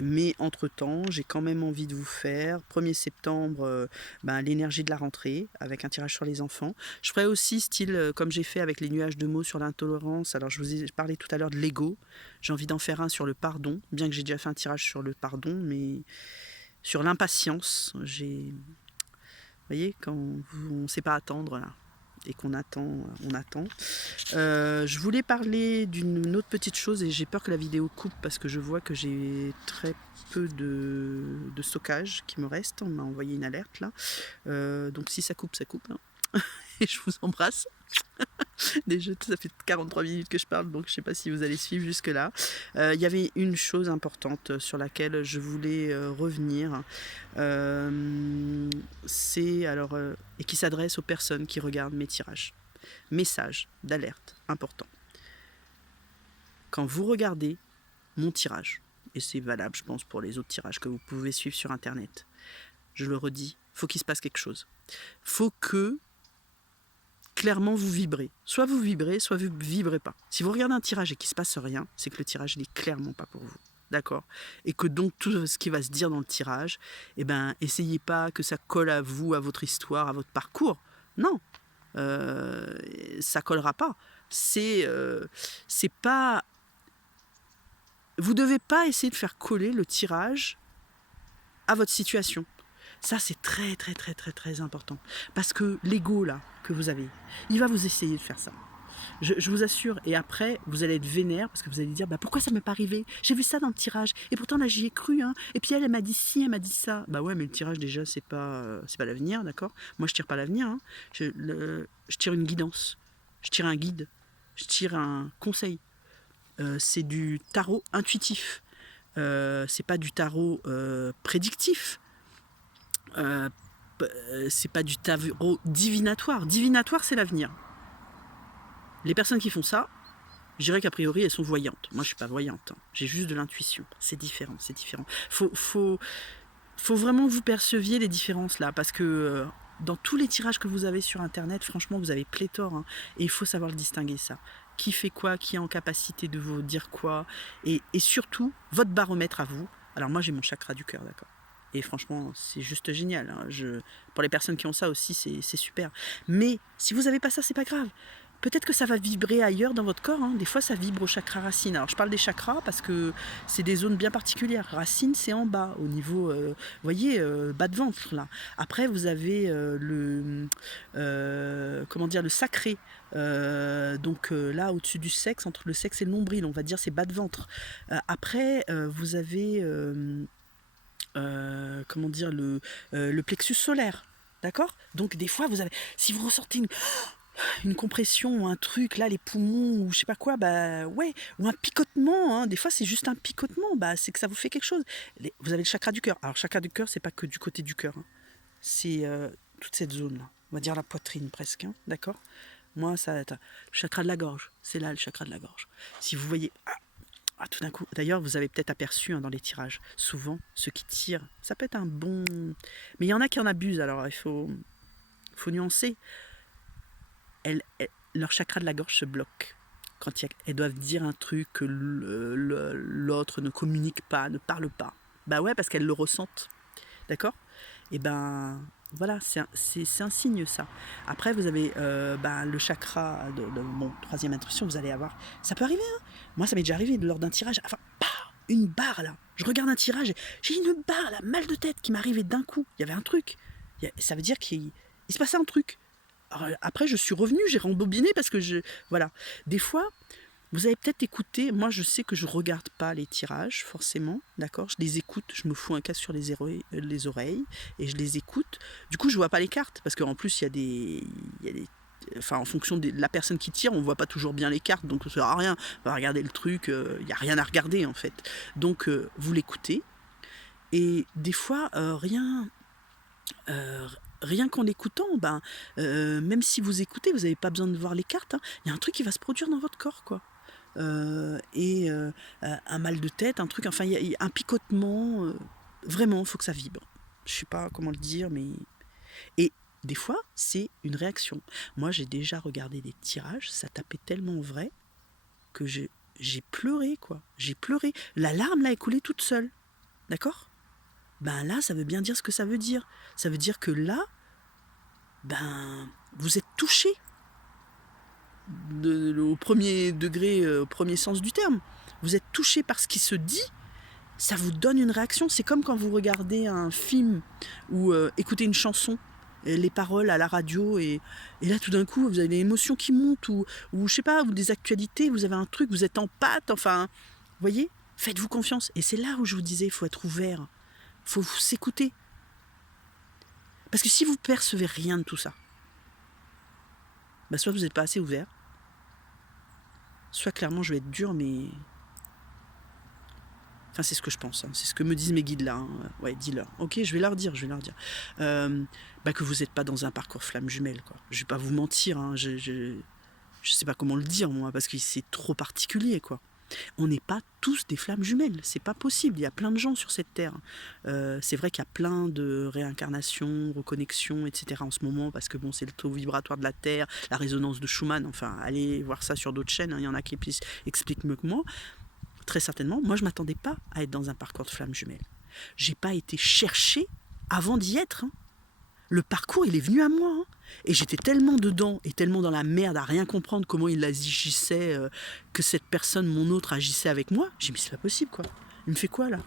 mais entre-temps, j'ai quand même envie de vous faire 1er septembre l'énergie de la rentrée avec un tirage sur les enfants. Je ferai aussi style comme j'ai fait avec les nuages de mots sur l'intolérance. Alors je vous ai parlé tout à l'heure de l'ego. J'ai envie d'en faire un sur le pardon, bien que j'ai déjà fait un tirage sur le pardon, mais sur l'impatience. Vous voyez, quand on ne sait pas attendre là, et qu'on attend, on attend. Je voulais parler d'une autre petite chose, et j'ai peur que la vidéo coupe parce que je vois que j'ai très peu de stockage qui me reste. On m'a envoyé une alerte là. Donc si ça coupe, ça coupe, hein. Et je vous embrasse. Déjà, ça fait 43 minutes que je parle, donc je ne sais pas si vous allez suivre jusque-là. Il y avait une chose importante sur laquelle je voulais revenir. Et qui s'adresse aux personnes qui regardent mes tirages. Message d'alerte important. Quand vous regardez mon tirage, et c'est valable, je pense, pour les autres tirages que vous pouvez suivre sur Internet, je le redis, il faut qu'il se passe quelque chose. Il faut que clairement vous vibrez. Soit vous vibrez, soit vous ne vibrez pas. Si vous regardez un tirage et qu'il ne se passe rien, c'est que le tirage n'est clairement pas pour vous. d'accord? Et que donc tout ce qui va se dire dans le tirage, eh ben, essayez pas que ça colle à vous, à votre histoire, à votre parcours. Non, ça collera pas. C'est pas... Vous devez pas essayer de faire coller le tirage à votre situation. Ça, c'est très, très, très, très, très important. Parce que l'ego, là, que vous avez, il va vous essayer de faire ça. Je vous assure. Et après, vous allez être vénère parce que vous allez dire, bah, pourquoi ça m'est pas arrivé? J'ai vu ça dans le tirage. Et pourtant, là, j'y ai cru. Hein. Et puis, elle m'a dit ci, elle m'a dit ça. Bah ouais, mais le tirage, déjà, c'est pas l'avenir, d'accord? Moi, je tire pas l'avenir. Hein. Je tire une guidance. Je tire un guide. Je tire un conseil. C'est du tarot intuitif. C'est pas du tarot prédictif. C'est pas du tarot divinatoire. Divinatoire, c'est l'avenir. Les personnes qui font ça, je dirais qu'a priori, elles sont voyantes. Moi, je suis pas voyante. Hein. J'ai juste de l'intuition. C'est différent, c'est différent. Faut vraiment que vous perceviez les différences là, parce que dans tous les tirages que vous avez sur Internet, franchement, vous avez pléthore. Hein, et il faut savoir le distinguer, ça. Qui fait quoi, qui est en capacité de vous dire quoi. Et surtout, votre baromètre à vous. Alors moi, j'ai mon chakra du cœur, d'accord. Et franchement, c'est juste génial. Hein. Pour les personnes qui ont ça aussi, c'est super. Mais si vous n'avez pas ça, c'est pas grave. Peut-être que ça va vibrer ailleurs dans votre corps. Hein. Des fois, ça vibre au chakra racine. Alors, je parle des chakras parce que c'est des zones bien particulières. Racine, c'est en bas, au niveau, vous voyez, bas de ventre, là. Après, vous avez comment dire, le sacré. Donc là, au-dessus du sexe, entre le sexe et le nombril, on va dire, c'est bas de ventre. Après, vous avez, comment dire, le plexus solaire. D'accord? Donc, des fois, vous avez, si vous ressortez une compression ou un truc, là, les poumons, ou je sais pas quoi, bah ouais, ou un picotement, hein. Des fois c'est juste un picotement, bah c'est que ça vous fait quelque chose. Vous avez le chakra du cœur. Alors, le chakra du cœur, c'est pas que du côté du cœur, hein. C'est toute cette zone-là, on va dire la poitrine presque, hein, d'accord? Moi, le chakra de la gorge, c'est là le chakra de la gorge. Si vous voyez, tout d'un coup, d'ailleurs, vous avez peut-être aperçu hein, dans les tirages, souvent, ceux qui tirent, ça peut être un bon. Mais il y en a qui en abusent, alors il faut nuancer. Leur chakra de la gorge se bloque quand elles doivent dire un truc que l'autre ne communique pas, ne parle pas. Bah ouais, parce qu'elles le ressentent. D'accord? Et ben voilà, c'est un signe ça. Après, vous avez le chakra de troisième intuition, vous allez avoir. Ça peut arriver, hein. Moi, ça m'est déjà arrivé lors d'un tirage. Enfin, une barre là. Je regarde un tirage, j'ai une barre là, mal de tête qui m'est arrivée d'un coup. Il y avait un truc. Ça veut dire qu'il se passait un truc. Alors, après, je suis revenue, j'ai rembobiné parce que voilà. Des fois, vous avez peut-être écouté. Moi, je sais que je regarde pas les tirages, forcément, d'accord. Je les écoute, je me fous un casque sur les oreilles et je les écoute. Du coup, je vois pas les cartes parce qu'en plus, il y a des. Enfin, en fonction de la personne qui tire, on voit pas toujours bien les cartes, donc ça sert à rien. On va regarder le truc, il n'y a rien à regarder en fait. Donc, vous l'écoutez et des fois, rien qu'en écoutant, même si vous écoutez, vous n'avez pas besoin de voir les cartes, hein, y a un truc qui va se produire dans votre corps, quoi. Un mal de tête, un truc, enfin, y a un picotement, vraiment, il faut que ça vibre. Je sais pas comment le dire, mais... Et des fois, c'est une réaction. Moi, j'ai déjà regardé des tirages, ça tapait tellement vrai que j'ai pleuré, quoi. J'ai pleuré. La larme, là, est coulée toute seule. D'accord ? Ben là, ça veut bien dire ce que ça veut dire. Ça veut dire que là, vous êtes touché au premier degré, au premier sens du terme. Vous êtes touché par ce qui se dit, ça vous donne une réaction. C'est comme quand vous regardez un film ou écoutez une chanson, les paroles à la radio, et là tout d'un coup vous avez des émotions qui montent, ou je sais pas, ou des actualités, vous avez un truc, vous êtes en pâte, enfin, vous voyez, faites-vous confiance. Et c'est là où je vous disais, il faut être ouvert. Il faut s'écouter. Parce que si vous ne percevez rien de tout ça, soit vous n'êtes pas assez ouvert, soit clairement je vais être dur, mais... Enfin, c'est ce que je pense, hein. C'est ce que me disent mes guides là. Hein. Ouais, dis-leur. Ok, je vais leur dire. Que vous n'êtes pas dans un parcours flamme jumelle, quoi. Je ne vais pas vous mentir, hein. Je sais pas comment le dire, moi, parce que c'est trop particulier, quoi. On n'est pas tous des flammes jumelles, c'est pas possible. Il y a plein de gens sur cette terre. C'est vrai qu'il y a plein de réincarnations, reconnexions, etc. en ce moment, parce que bon, c'est le taux vibratoire de la Terre, la résonance de Schumann. Enfin, allez voir ça sur d'autres chaînes, hein. Il y en a qui expliquent mieux que moi. très certainement, moi je ne m'attendais pas à être dans un parcours de flamme jumelle. J'ai pas été chercher avant d'y être. Hein. Le parcours, il est venu à moi. Hein. Et j'étais tellement dedans et tellement dans la merde à rien comprendre comment il agissait, que cette personne, mon autre, agissait avec moi. J'ai dit, mais c'est pas possible, quoi. Il me fait quoi, là?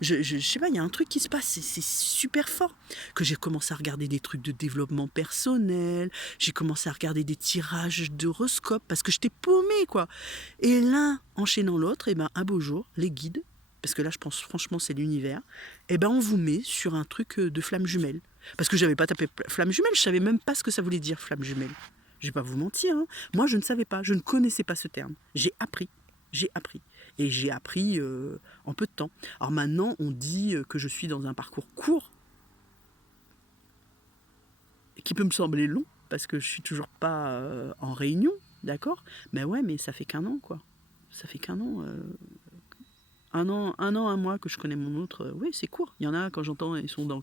Je sais pas, il y a un truc qui se passe, c'est super fort. Que j'ai commencé à regarder des trucs de développement personnel, j'ai commencé à regarder des tirages d'horoscopes, parce que j'étais paumée, quoi. Et l'un enchaînant l'autre, et ben un beau jour, les guides, parce que là je pense franchement c'est l'univers, et ben on vous met sur un truc de flamme jumelle. Parce que j'avais pas tapé flamme jumelle, je savais même pas ce que ça voulait dire flamme jumelle. Je vais pas vous mentir, hein. Moi je ne savais pas, je ne connaissais pas ce terme. J'ai appris. Et j'ai appris en peu de temps. Alors maintenant, on dit que je suis dans un parcours court, qui peut me sembler long, parce que je suis toujours pas en réunion, d'accord? Mais ouais, mais ça fait qu'un an, quoi. Ça fait qu'un an. Un mois que je connais mon autre. Oui, c'est court. Il y en a, quand j'entends, ils sont dans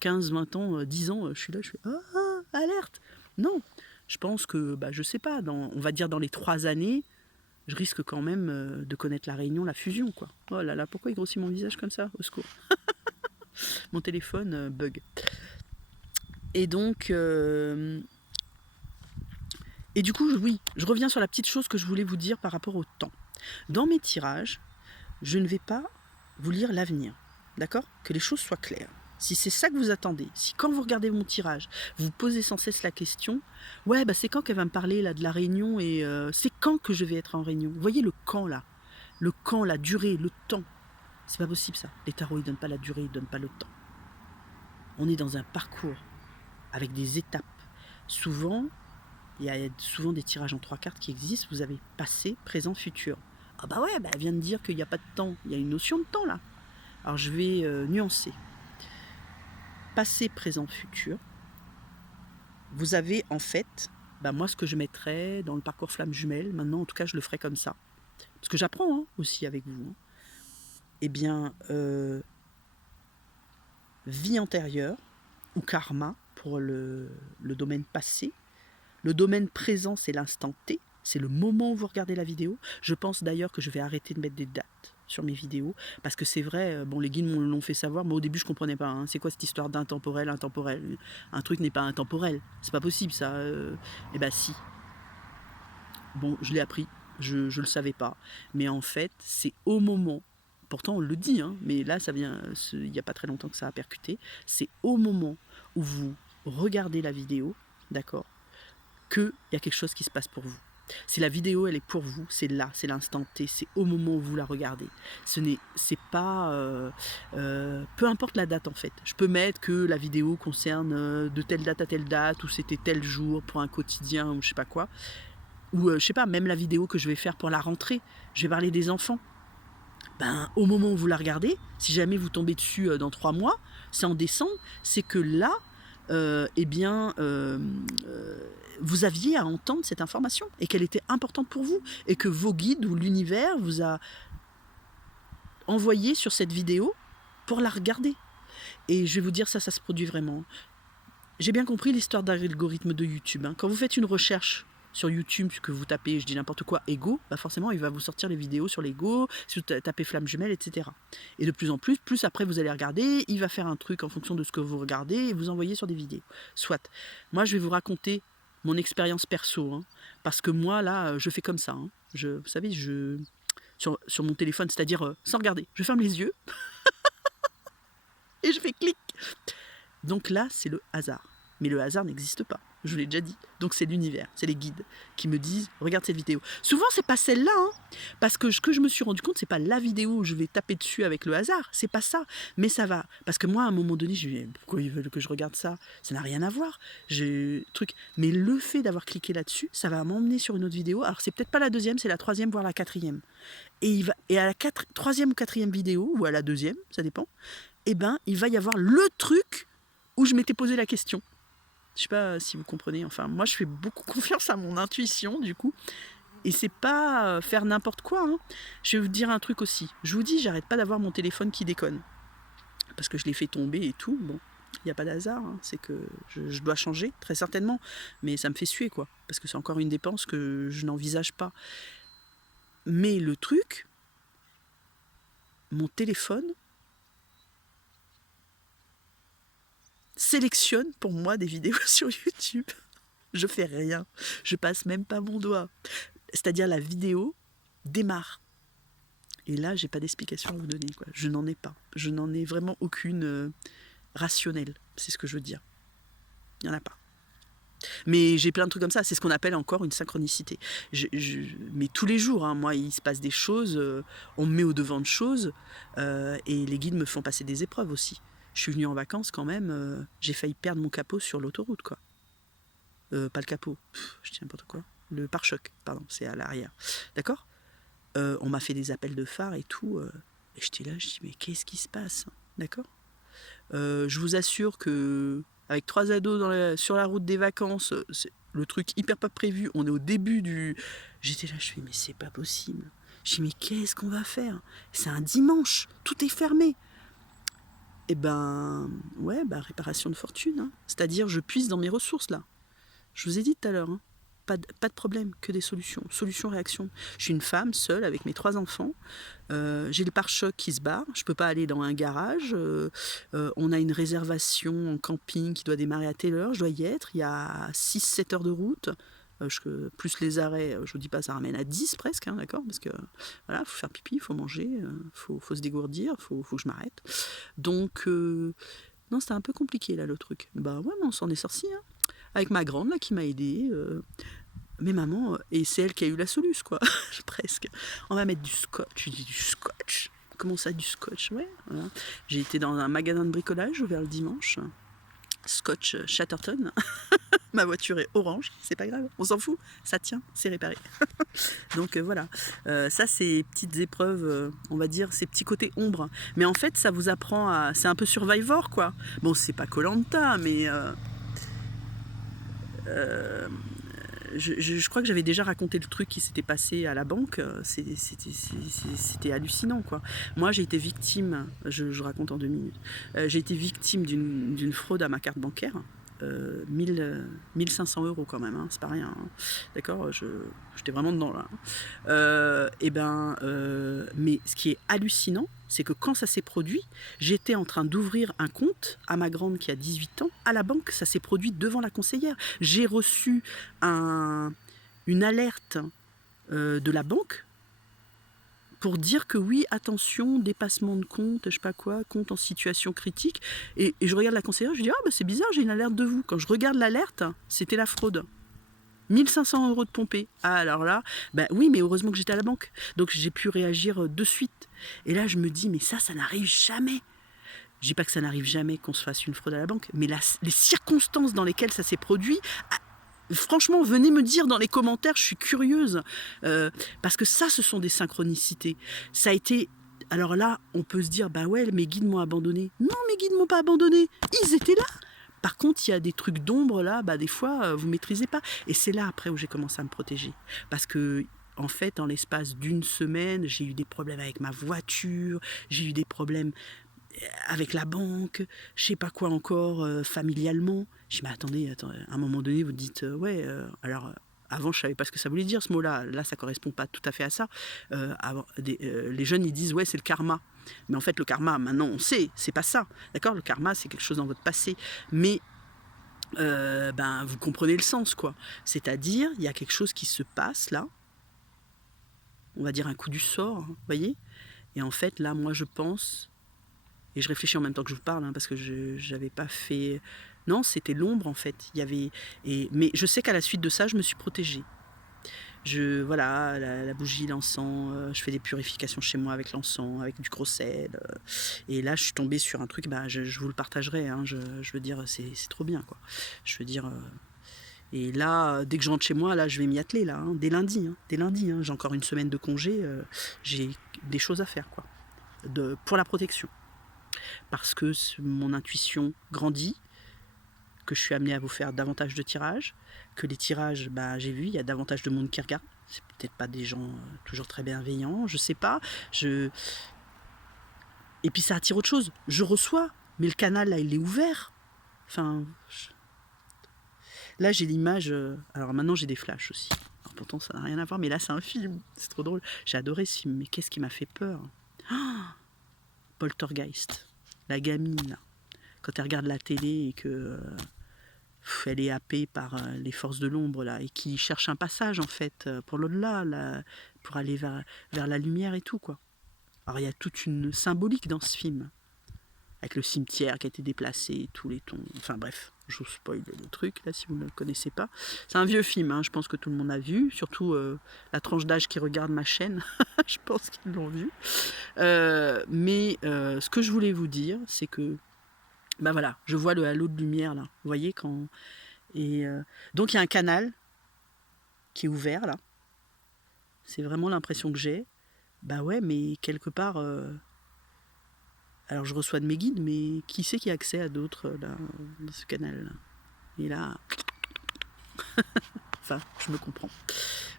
15, 20 ans, 10 ans, je suis là, je fais « Ah, alerte !» Non, je pense que, bah, je sais pas, on va dire dans les 3 années, je risque quand même de connaître la réunion, la fusion, quoi. Oh là là, pourquoi il grossit mon visage comme ça? Au secours. Mon téléphone bug. Et donc, et du coup, oui, je reviens sur la petite chose que je voulais vous dire par rapport au temps. Dans mes tirages, je ne vais pas vous lire l'avenir, d'accord? Que les choses soient claires. Si c'est ça que vous attendez, si quand vous regardez mon tirage, vous posez sans cesse la question, ouais, bah c'est quand qu'elle va me parler là de la réunion et c'est quand que je vais être en réunion? Vous voyez le quand là? Le quand, la durée, le temps. C'est pas possible ça. Les tarots, ils donnent pas la durée, ils donnent pas le temps. On est dans un parcours avec des étapes. Souvent, il y a souvent des tirages en 3 cartes qui existent. Vous avez passé, présent, futur. Ah bah ouais, bah elle vient de dire qu'il n'y a pas de temps. Il y a une notion de temps là. Alors je vais nuancer. Passé, présent, futur. Vous avez en fait, bah moi ce que je mettrais dans le parcours flamme jumelle, maintenant en tout cas je le ferai comme ça. Parce que j'apprends hein, aussi avec vous. Hein. Eh bien, vie antérieure ou karma pour le domaine passé. Le domaine présent, c'est l'instant T, c'est le moment où vous regardez la vidéo. Je pense d'ailleurs que je vais arrêter de mettre des dates sur mes vidéos, parce que c'est vrai, bon, les guides l'ont fait savoir, mais au début je comprenais pas. Hein. C'est quoi cette histoire d'intemporel, intemporel? Un truc n'est pas intemporel, c'est pas possible ça. Eh ben si. Bon, je l'ai appris, je le savais pas, mais en fait, c'est au moment. Pourtant, on le dit, hein, mais là, ça vient, il n'y a pas très longtemps que ça a percuté. C'est au moment où vous regardez la vidéo, d'accord, qu'il y a quelque chose qui se passe pour vous. Si la vidéo, elle est pour vous, c'est là, c'est l'instant T, c'est au moment où vous la regardez. C'est pas... peu importe la date, en fait. Je peux mettre que la vidéo concerne de telle date à telle date, ou c'était tel jour pour un quotidien, ou je sais pas quoi. Ou, je sais pas, même la vidéo que je vais faire pour la rentrée, je vais parler des enfants. Ben, au moment où vous la regardez, si jamais vous tombez dessus dans 3 mois, c'est en décembre, c'est que là, eh bien, vous aviez à entendre cette information et qu'elle était importante pour vous et que vos guides ou l'univers vous a envoyé sur cette vidéo pour la regarder. Et je vais vous dire, ça se produit vraiment. J'ai bien compris l'histoire d'algorithme de YouTube. Hein. Quand vous faites une recherche sur YouTube, que vous tapez, je dis n'importe quoi, ego, bah forcément il va vous sortir les vidéos sur l'ego, si vous tapez flamme jumelle, etc. Et de plus en plus, plus après vous allez regarder, il va faire un truc en fonction de ce que vous regardez et vous envoyer sur des vidéos. Soit. Moi je vais vous raconter mon expérience perso, hein, parce que moi là, je fais comme ça. Hein. Vous savez, sur mon téléphone, c'est-à-dire sans regarder, je ferme les yeux et je fais clic. Donc là, c'est le hasard. Mais le hasard n'existe pas. Je vous l'ai déjà dit. Donc c'est l'univers, c'est les guides qui me disent regarde cette vidéo. Souvent c'est pas celle-là, hein, parce que ce que je me suis rendu compte, c'est pas la vidéo où je vais taper dessus avec le hasard, c'est pas ça. Mais ça va, parce que moi à un moment donné, je me dis pourquoi ils veulent que je regarde ça? Ça n'a rien à voir. Truc. Mais le fait d'avoir cliqué là-dessus, ça va m'emmener sur une autre vidéo. Alors c'est peut-être pas la deuxième, c'est la troisième voire la quatrième. Et à la troisième ou quatrième vidéo ou à la deuxième, ça dépend. Eh ben il va y avoir le truc où je m'étais posé la question. Je sais pas si vous comprenez, enfin moi je fais beaucoup confiance à mon intuition du coup, et c'est pas faire n'importe quoi, hein. Je vais vous dire un truc aussi, je vous dis j'arrête pas d'avoir mon téléphone qui déconne, parce que je l'ai fait tomber et tout, bon, il n'y a pas d'hasard, hein. C'est que je dois changer, très certainement, mais ça me fait suer quoi, parce que c'est encore une dépense que je n'envisage pas. Mais le truc, mon téléphone sélectionne pour moi des vidéos sur YouTube. Je fais rien, je passe même pas mon doigt. C'est-à-dire la vidéo démarre. Et là, j'ai pas d'explication à vous donner, quoi. Je n'en ai pas. Je n'en ai vraiment aucune rationnelle. C'est ce que je veux dire. Il n'y en a pas. Mais j'ai plein de trucs comme ça. C'est ce qu'on appelle encore une synchronicité. Mais tous les jours, hein, moi, il se passe des choses. On me met au devant de choses. Et les guides me font passer des épreuves aussi. Je suis venue en vacances quand même. J'ai failli perdre mon capot sur l'autoroute, quoi. Pas le capot. Je dis n'importe quoi. Le pare-choc, pardon. C'est à l'arrière. D'accord ? On m'a fait des appels de phare et tout. Et j'étais là, je dis, mais qu'est-ce qui se passe? D'accord? Je vous assure que avec 3 ados sur la route des vacances, c'est le truc hyper pas prévu. On est au début du... J'étais là, je fais, mais c'est pas possible. Je dis, mais qu'est-ce qu'on va faire? C'est un dimanche, tout est fermé. Et ben, ouais, bah, réparation de fortune. Hein. C'est-à-dire, je puise dans mes ressources, là. Je vous ai dit tout à l'heure, hein. Pas de problème, que des solutions. Solution-réaction. Je suis une femme seule avec mes 3 enfants. J'ai le pare-choc qui se barre. Je ne peux pas aller dans un garage. On a une réservation en camping qui doit démarrer à telle heure. Je dois y être. Il y a 6-7 heures de route. Plus les arrêts, je ne vous dis pas, ça ramène à 10 presque, hein, d'accord? Parce que voilà, il faut faire pipi, il faut manger, faut se dégourdir, il faut que je m'arrête. Donc, non, c'était un peu compliqué là le truc. Bah ouais, mais on s'en est sorti, hein. Avec ma grande là qui m'a aidée. Mais maman, et c'est elle qui a eu la soluce, quoi, presque. On va mettre du scotch. Je dis du scotch. Comment ça, du scotch? Ouais, voilà. J'ai été dans un magasin de bricolage ouvert le dimanche. Scotch Chatterton. Ma voiture est orange, c'est pas grave, on s'en fout, ça tient, c'est réparé. Donc voilà, ça c'est petites épreuves, on va dire, ces petits côtés ombres. Mais en fait, ça vous apprend à... C'est un peu Survivor, quoi. Bon, c'est pas Koh-Lanta, mais... je crois que j'avais déjà raconté le truc qui s'était passé à la banque. C'était hallucinant, quoi. Moi, j'ai été victime, je raconte en 2 minutes, j'ai été victime d'une fraude à ma carte bancaire. 1500 € quand même, hein, c'est pas rien. Hein. D'accord, j'étais vraiment dedans là. Mais ce qui est hallucinant, c'est que quand ça s'est produit, j'étais en train d'ouvrir un compte à ma grande qui a 18 ans à la banque. Ça s'est produit devant la conseillère. J'ai reçu une alerte de la banque pour dire que oui, attention, dépassement de compte, je sais pas quoi, compte en situation critique. Et je regarde la conseillère, je dis, ah bah c'est bizarre, j'ai une alerte de vous. Quand je regarde l'alerte, c'était la fraude. 1500 € de pompée. Ah alors là, bah oui, mais heureusement que j'étais à la banque. Donc j'ai pu réagir de suite. Et là, je me dis, mais ça n'arrive jamais. Je dis pas que ça n'arrive jamais qu'on se fasse une fraude à la banque, mais les circonstances dans lesquelles ça s'est produit... Franchement, venez me dire dans les commentaires, je suis curieuse. Parce que ça, ce sont des synchronicités. Ça a été... Alors là, on peut se dire, bah ouais, mes guides m'ont abandonné. Non, mes guides m'ont pas abandonné. Ils étaient là. Par contre, il y a des trucs d'ombre là, bah des fois, vous maîtrisez pas. Et c'est là, après, où j'ai commencé à me protéger. Parce que... En fait, en l'espace d'1 semaine, j'ai eu des problèmes avec ma voiture, j'ai eu des problèmes avec la banque, je sais pas quoi encore, familialement. Je dis, mais attendez, à un moment donné, vous dites, alors, avant, je savais pas ce que ça voulait dire, ce mot-là. Là, ça correspond pas tout à fait à ça. Les jeunes, ils disent, ouais, c'est le karma. Mais en fait, le karma, maintenant, on sait, c'est pas ça. D'accord? Le karma, c'est quelque chose dans votre passé. Mais, vous comprenez le sens, quoi. C'est-à-dire, il y a quelque chose qui se passe, là. On va dire un coup du sort, vous voyez? Et en fait, là, moi, je pense... Et je réfléchis en même temps que je vous parle, hein, parce que je n'avais pas fait... Non, c'était l'ombre, en fait. Mais je sais qu'à la suite de ça, je me suis protégée. Voilà, la bougie, l'encens, je fais des purifications chez moi avec l'encens, avec du gros sel. Et là, je suis tombée sur un truc, je vous le partagerai. Hein, je veux dire, c'est trop bien, quoi. Je veux dire... Et là, dès que je rentre chez moi, là, je vais m'y atteler, là, hein, dès lundi. Hein, j'ai encore 1 semaine de congé. J'ai des choses à faire, quoi, pour la protection. Parce que mon intuition grandit, que je suis amenée à vous faire davantage de tirages, que les tirages, j'ai vu, il y a davantage de monde qui regarde. C'est peut-être pas des gens toujours très bienveillants, je sais pas. Et puis ça attire autre chose. Je reçois, mais le canal, là, il est ouvert. Enfin, là, j'ai l'image... Alors maintenant, j'ai des flashs aussi. Alors, pourtant, ça n'a rien à voir, mais là, c'est un film. C'est trop drôle. J'ai adoré ce film, mais qu'est-ce qui m'a fait peur? Poltergeist, la gamine, là, quand elle regarde la télé et que elle est happée par les forces de l'ombre, là, et qui cherche un passage, en fait, pour l'au-delà, pour aller vers la lumière et tout, quoi. Alors, il y a toute une symbolique dans ce film, avec le cimetière qui a été déplacé, tous les tons. Enfin bref, je vous spoil le truc là si vous ne le connaissez pas. C'est un vieux film, hein, je pense que tout le monde a vu, surtout la tranche d'âge qui regarde ma chaîne, je pense qu'ils l'ont vu. Mais ce que je voulais vous dire, c'est que, ben voilà, je vois le halo de lumière là, vous voyez quand... Et donc il y a un canal qui est ouvert là, c'est vraiment l'impression que j'ai. Bah ouais, mais quelque part... Alors je reçois de mes guides, mais qui c'est qui a accès à d'autres là, dans ce canal là? Et là, enfin, je me comprends.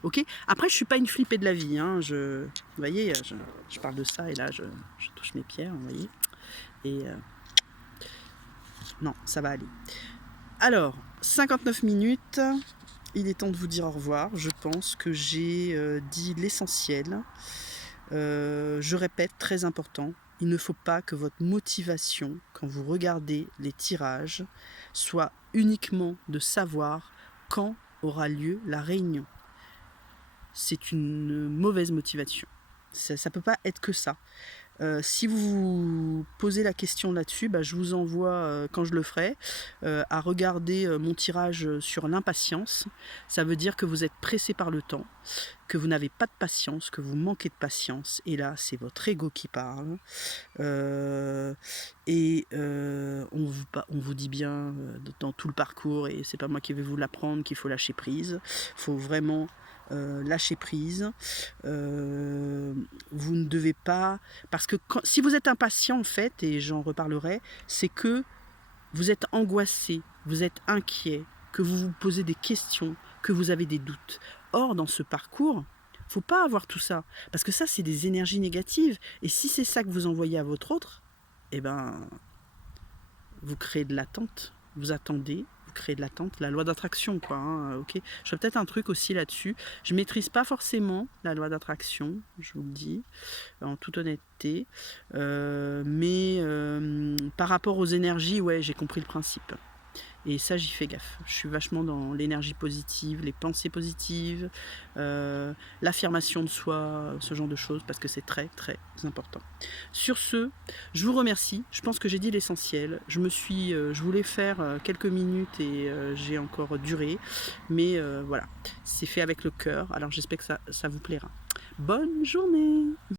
Ok. Après, je suis pas une flippée de la vie. Hein. Vous voyez, je parle de ça et là, je touche mes pierres, vous voyez. Et non, ça va aller. Alors, 59 minutes. Il est temps de vous dire au revoir. Je pense que j'ai dit l'essentiel. Je répète, très important. Il ne faut pas que votre motivation, quand vous regardez les tirages, soit uniquement de savoir quand aura lieu la réunion. C'est une mauvaise motivation. Ça ne peut pas être que ça. Si vous vous posez la question là-dessus, bah, je vous envoie, quand je le ferai, à regarder mon tirage sur l'impatience. Ça veut dire que vous êtes pressé par le temps, que vous n'avez pas de patience, que vous manquez de patience. Et là, c'est votre ego qui parle. On vous dit bien dans tout le parcours, et c'est pas moi qui vais vous l'apprendre, qu'il faut lâcher prise. Il faut vraiment... lâcher prise, vous ne devez pas, parce que si vous êtes impatient en fait, et j'en reparlerai, c'est que vous êtes angoissé, vous êtes inquiet, que vous vous posez des questions, que vous avez des doutes. Or dans ce parcours, faut pas avoir tout ça, parce que ça c'est des énergies négatives, et si c'est ça que vous envoyez à votre autre, eh ben vous créez de l'attente, vous attendez, vous créez de l'attente, la loi d'attraction quoi, hein, ok. Je ferai peut-être un truc aussi là-dessus. Je maîtrise pas forcément la loi d'attraction, je vous le dis, en toute honnêteté, mais par rapport aux énergies, ouais, j'ai compris le principe. Et ça, j'y fais gaffe. Je suis vachement dans l'énergie positive, les pensées positives, l'affirmation de soi, ce genre de choses, parce que c'est très, très important. Sur ce, je vous remercie. Je pense que j'ai dit l'essentiel. Je voulais faire quelques minutes et j'ai encore duré. Mais voilà, c'est fait avec le cœur. Alors j'espère que ça vous plaira. Bonne journée!